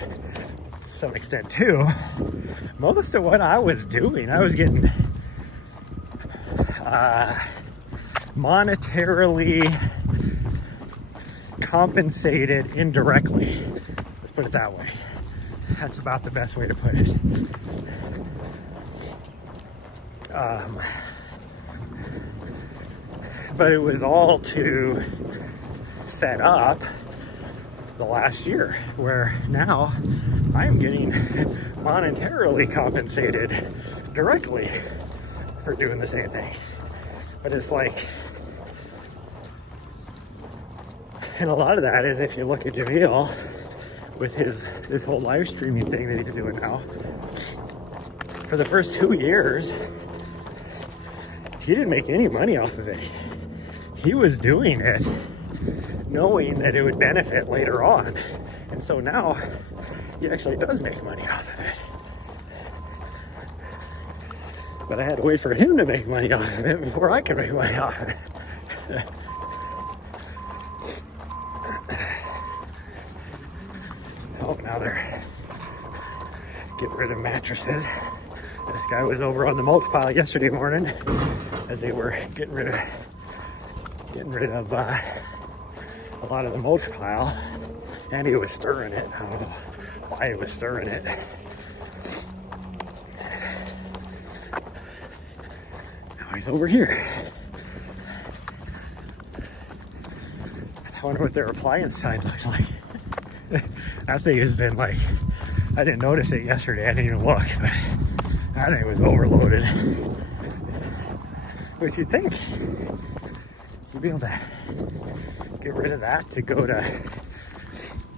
to some extent too, most of what I was doing, I was getting monetarily compensated indirectly. Let's put it that way. That's about the best way to put it. But it was all to set up the last year, where now I am getting monetarily compensated directly for doing the same thing. But it's like, and a lot of that is, if you look at Jamil with this whole live streaming thing that he's doing now, for the first 2 years, he didn't make any money off of it. He was doing it knowing that it would benefit later on. And so now he actually does make money off of it. But I had to wait for him to make money off of it before I could make money off of it. Oh, now they're getting rid of mattresses. This guy was over on the mulch pile yesterday morning as they were getting rid of a lot of the mulch pile, and he was stirring it. I don't know why he was stirring it. Now he's over here. I wonder what their appliance sign looks like. That thing has been like, I didn't notice it yesterday, I didn't even look, but that thing was overloaded. Which you'd think you'd be able to get rid of that to go to,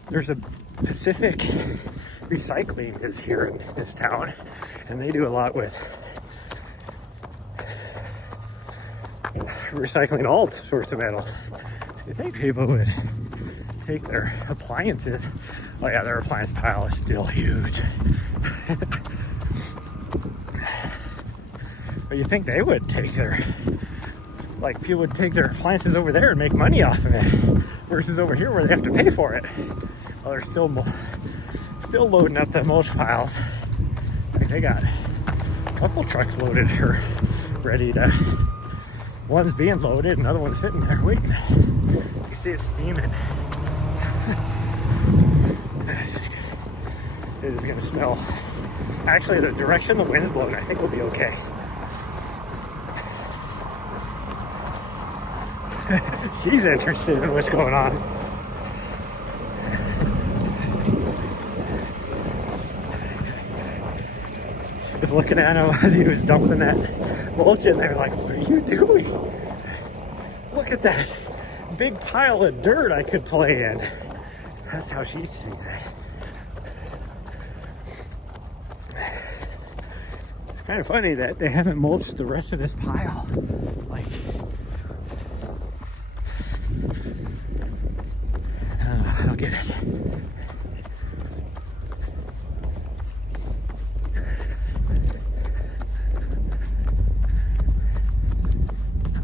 there's a Pacific Recycling is here in this town, and they do a lot with recycling all sorts of metals. So you think people would take their appliances. Oh yeah, their appliance pile is still huge. But you think they would take their, like people would take their appliances over there and make money off of it, versus over here where they have to pay for it. Well, they're still loading up the mulch piles. Like they got a couple trucks loaded or ready to, one's being loaded, another one's sitting there waiting. You see it steaming. It is gonna smell. Actually, the direction the wind's blowing, I think we'll be okay. She's interested in what's going on. She was looking at him as he was dumping that mulch in there, like, what are you doing? Look at that big pile of dirt I could play in. That's how she sees it. It's kind of funny that they haven't mulched the rest of this pile. Like, I don't get it.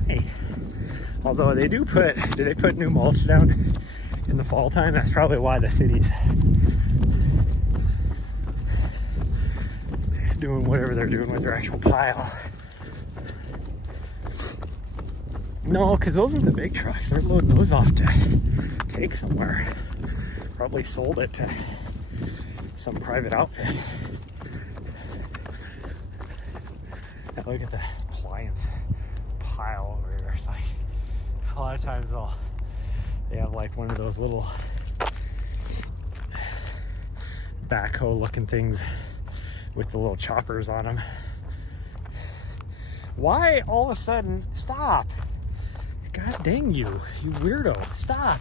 Hey, although they do they put new mulch down in the fall time? That's probably why the city's doing whatever they're doing with their actual pile. No, because those are the big trucks. They're loading those off to take somewhere. Probably sold it to some private outfit. Now look at the appliance pile over here. It's like, a lot of times they have like one of those little backhoe looking things with the little choppers on them. Why all of a sudden, stop. Gosh dang you weirdo, stop.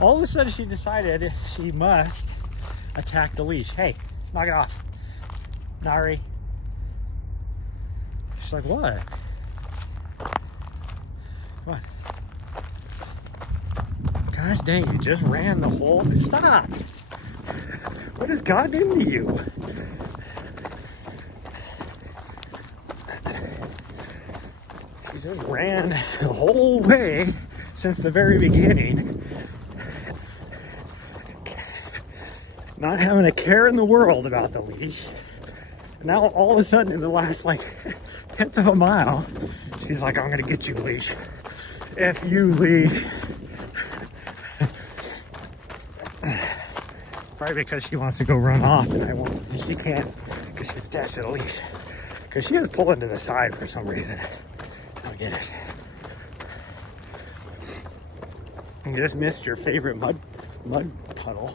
All of a sudden she decided she must attack the leash. Hey, knock it off. Nahri. She's like, what? Come on. Gosh dang, you just ran the whole, stop. What has gotten into you? She just ran the whole way since the very beginning. Not having a care in the world about the leash. Now all of a sudden in the last like 10th of a mile, she's like, I'm gonna get you, leash. F you, leash. Probably because she wants to go run off and I won't, she can't because she's attached to the leash. Because she was pulling to the side for some reason. I don't get it. You just missed your favorite mud puddle.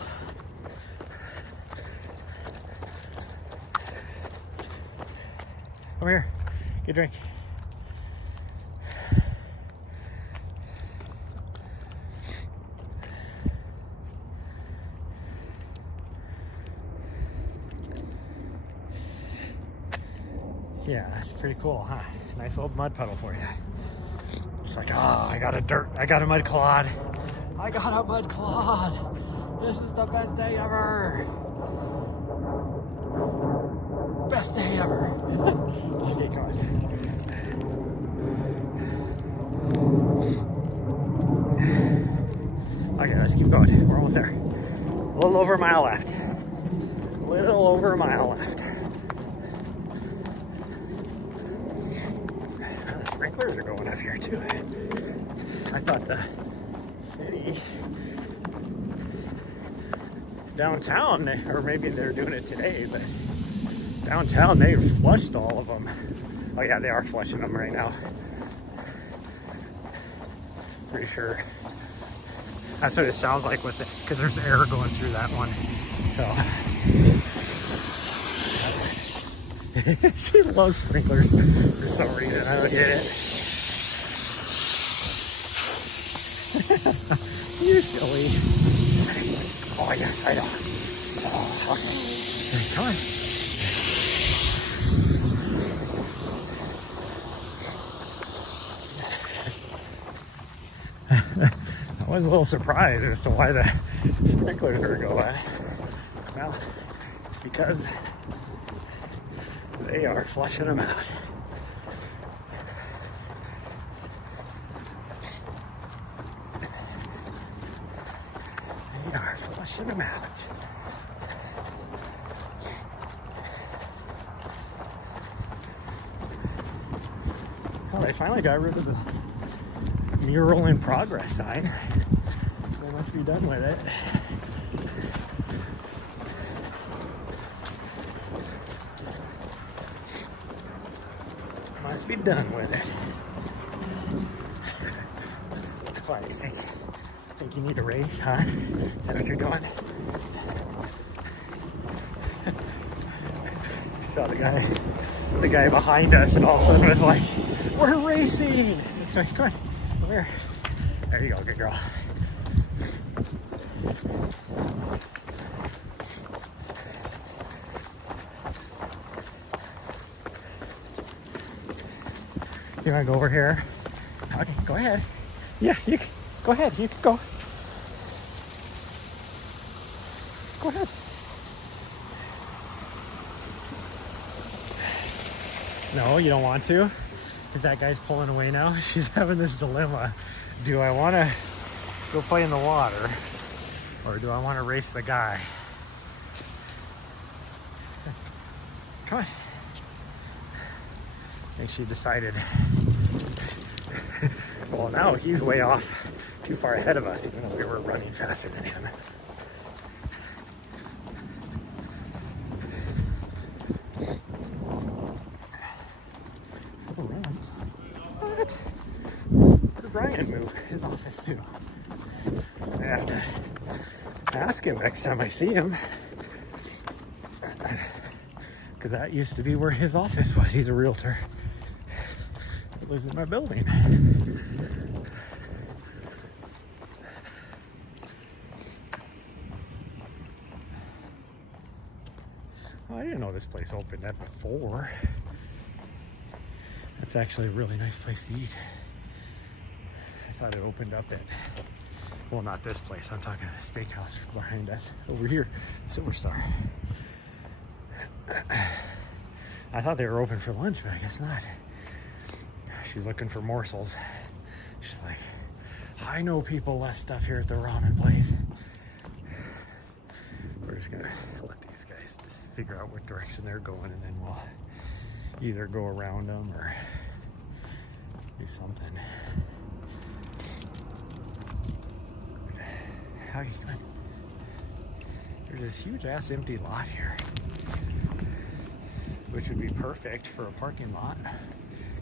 Come here, get a drink. Yeah, that's pretty cool, huh? Nice old mud puddle for you. She's like, oh, I got a mud clod. I got a mud clod. This is the best day ever. Best day ever. Okay, come on. Okay, let's keep going. We're almost there. A little over a mile left. A little over a mile left. The sprinklers are going up here too. I thought the City. Downtown, or maybe they're doing it today, but downtown they've flushed all of them. Oh yeah, they are flushing them right now. Pretty sure. That's what it sounds like with it, because there's air going through that one. So she loves sprinklers for some reason. I don't get it. You silly. Oh yes, I know. Oh, okay. Come on. I was a little surprised as to why the sprinklers are going. Well, it's because they are flushing them out. They are flushing them out. Well, they finally got rid of the mural in progress sign, so they must be done with it. Must be done with it. Why do you think you need a raise, huh? Is that what you're doing? Saw the guy behind us, and all of a sudden was like, "We're racing!" And so come on. Where? There you go, good girl. You want to go over here? Okay, go ahead. Yeah, you can, go ahead. You can go. Go ahead. No, you don't want to? Because that guy's pulling away now. She's having this dilemma. Do I want to go play in the water, or do I want to race the guy? Come on. I think she decided. Well, now he's way off, too far ahead of us, even though we were running faster than him. What did Brian move his office to? I have to ask him next time I see him, because that used to be where his office was. He's a realtor. He lives in my building. Oh, I didn't know this place opened at 4. That's actually a really nice place to eat. I thought it opened up at, well, not this place. I'm talking the steakhouse behind us. Over here, Silver Star. I thought they were open for lunch, but I guess not. She's looking for morsels. She's like, I know people left stuff here at the ramen place. We're just gonna let these guys just figure out what direction they're going, and then we'll either go around them or do something. Okay, come on. There's this huge ass empty lot here, which would be perfect for a parking lot,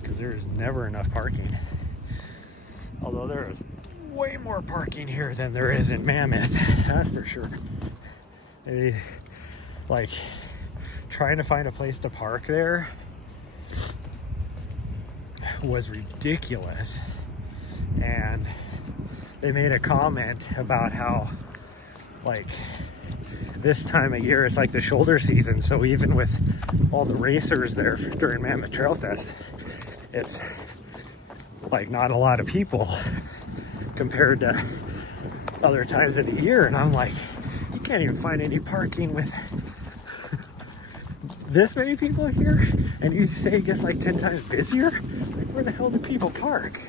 because there is never enough parking. Although there is way more parking here than there is in Mammoth, that's for sure. Like, trying to find a place to park there was ridiculous. And they made a comment about how, like, this time of year it's like the shoulder season, so even with all the racers there during Mammoth Trail Fest, it's like not a lot of people compared to other times of the year. And I'm like, you can't even find any parking with this many people here, and you say it gets like 10 times busier? Like, where the hell do people park?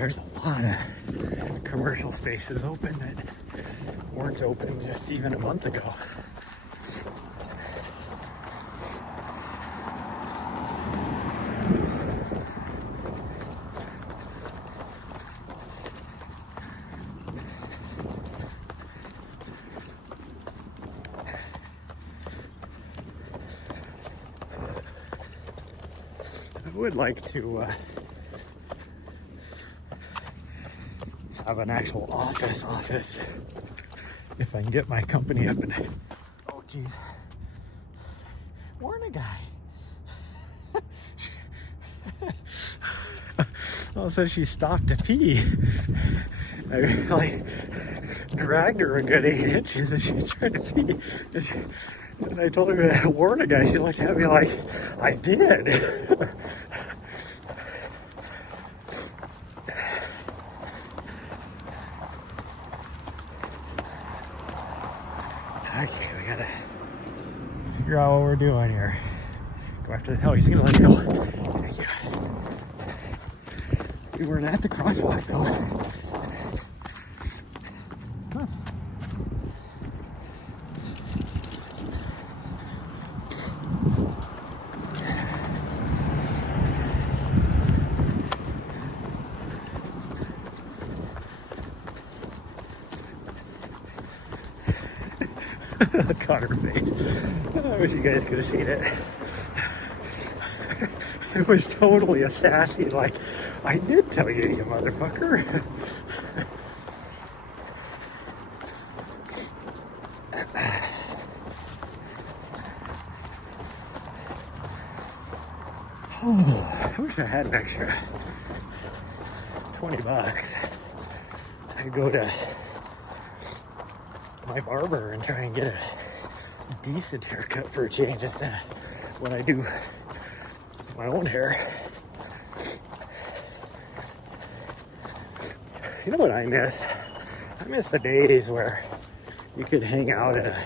there's a lot of commercial spaces open that weren't open just even a month ago. I would like to have an actual office if I can get my company up and oh geez, warn a guy. All of a sudden she stopped to pee. I like dragged her a good 8 inches and she was trying to pee. And I told her to warn a guy. She looked at me like, I did. Okay, we gotta figure out what we're doing here. Go after the, oh, he's gonna let go. Thank you. We weren't at the crosswalk though. Huh. Look on her face. I wish you guys could have seen it. It was totally a sassy, like, I did tell you, you motherfucker. Oh, I wish I had an extra 20 bucks. I'd go to my barber and try and get a decent haircut for a change instead of when I do my own hair. You know what I miss? I miss the days where you could hang out at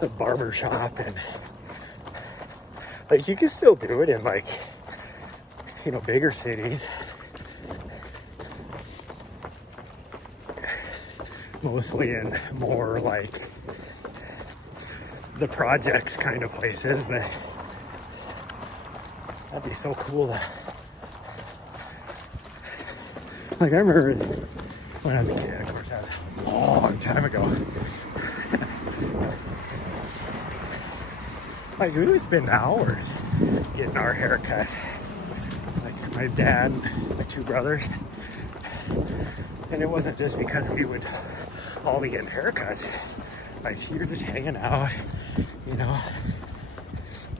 a barber shop and like you can still do it in like bigger cities. Mostly in more like the projects kind of places, but that'd be so cool to, like I remember when I was a kid, of course that was a long time ago. Like we would spend hours getting our hair cut. Like my dad, my two brothers. And it wasn't just because we would all be getting haircuts. Like you're just hanging out,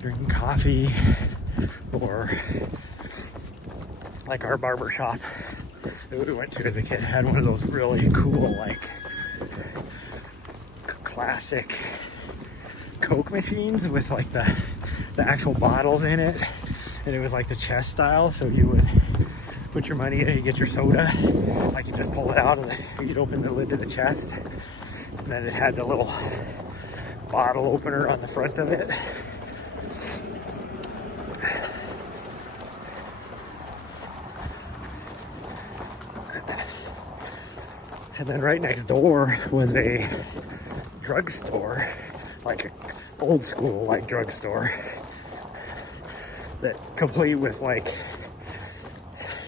drinking coffee, or like our barber shop that we went to as a kid had one of those really cool, like classic Coke machines with like the actual bottles in it, and it was like the chest style, so you would put your money in, you get your soda, like you just pull it out and you'd open the lid to the chest, and then it had the little bottle opener on the front of it. And then right next door was a drugstore, like an old school like drugstore, that complete with like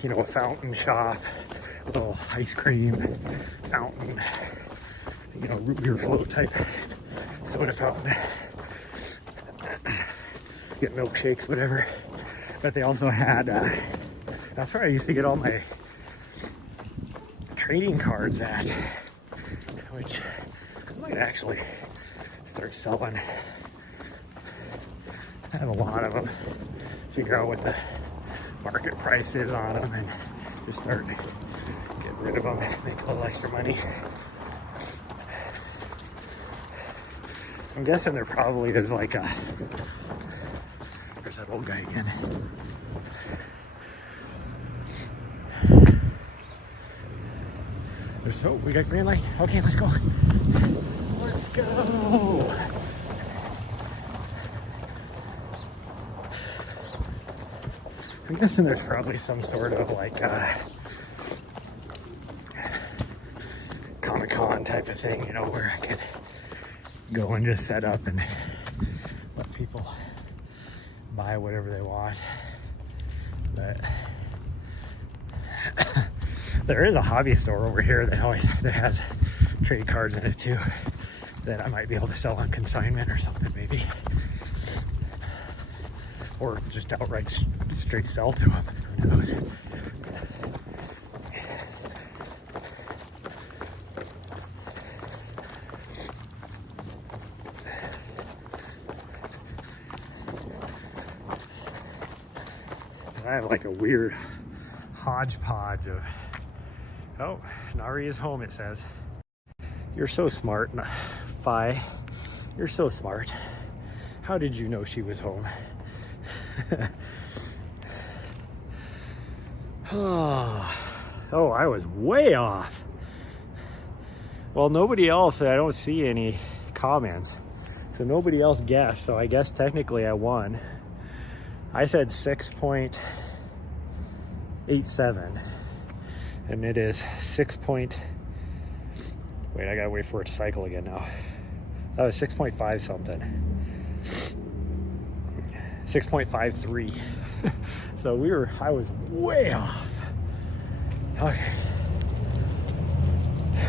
a fountain shop, a little ice cream fountain, root beer float type soda fountain, get milkshakes, whatever. But they also had, that's where I used to get all my trading cards at, which I might actually start selling. I have a lot of them. Figure out what the market price is on them and just start getting rid of them, make a little extra money. I'm guessing there probably is like there's that old guy again. So we got green light. Okay, let's go. Let's go. I'm guessing there's probably some sort of like Comic-Con type of thing, you know, where I could go and just set up and let people buy whatever they want. But there is a hobby store over here that has trade cards in it too, that I might be able to sell on consignment or something maybe, or just outright straight sell to them. Who knows? I have like a weird hodgepodge of, oh, Nahri is home, it says. You're so smart, Fi. You're so smart. How did you know she was home? Oh, I was way off. Well, nobody else, I don't see any comments. So nobody else guessed, so I guess technically I won. I said 6.87, and it is 6. Wait, I gotta wait for it to cycle again now. That was 6.5 something. 6.53. So I was way off. Okay.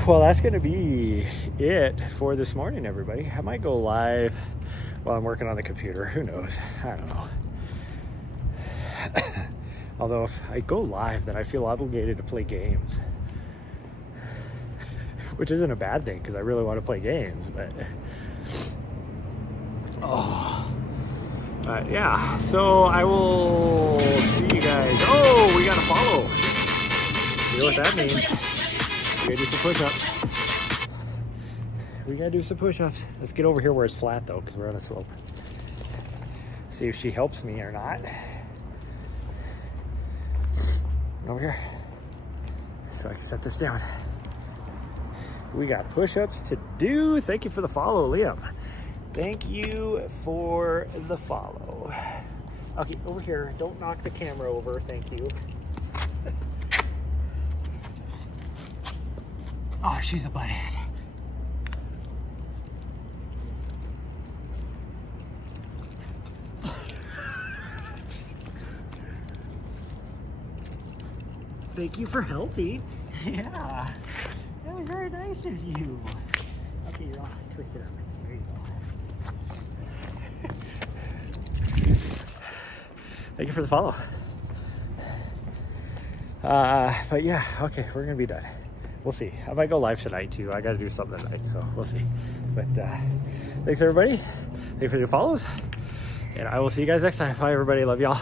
Well, that's gonna be it for this morning, everybody. I might go live while I'm working on the computer. Who knows? I don't know. Although if I go live, then I feel obligated to play games, which isn't a bad thing because I really want to play games. But yeah, so I will see you guys. Oh, we got to follow. You know what that means? We gotta do some push-ups. We gotta do some push-ups. Let's get over here where it's flat though, because we're on a slope. See if she helps me or not. Over here, so I can set this down. We got push-ups to do. Thank you for the follow, Liam. Thank you for the follow. Okay, over here. Don't knock the camera over. Thank you. Oh, she's a butthead. Thank you for helping. Yeah, that was very nice of you. Okay, you're all twisted up. There you go. Thank you for the follow. But yeah, okay, we're gonna be done. We'll see. I might go live tonight too. I gotta do something tonight, so we'll see. But thanks everybody. Thanks for your follows. And I will see you guys next time. Bye everybody. Love y'all.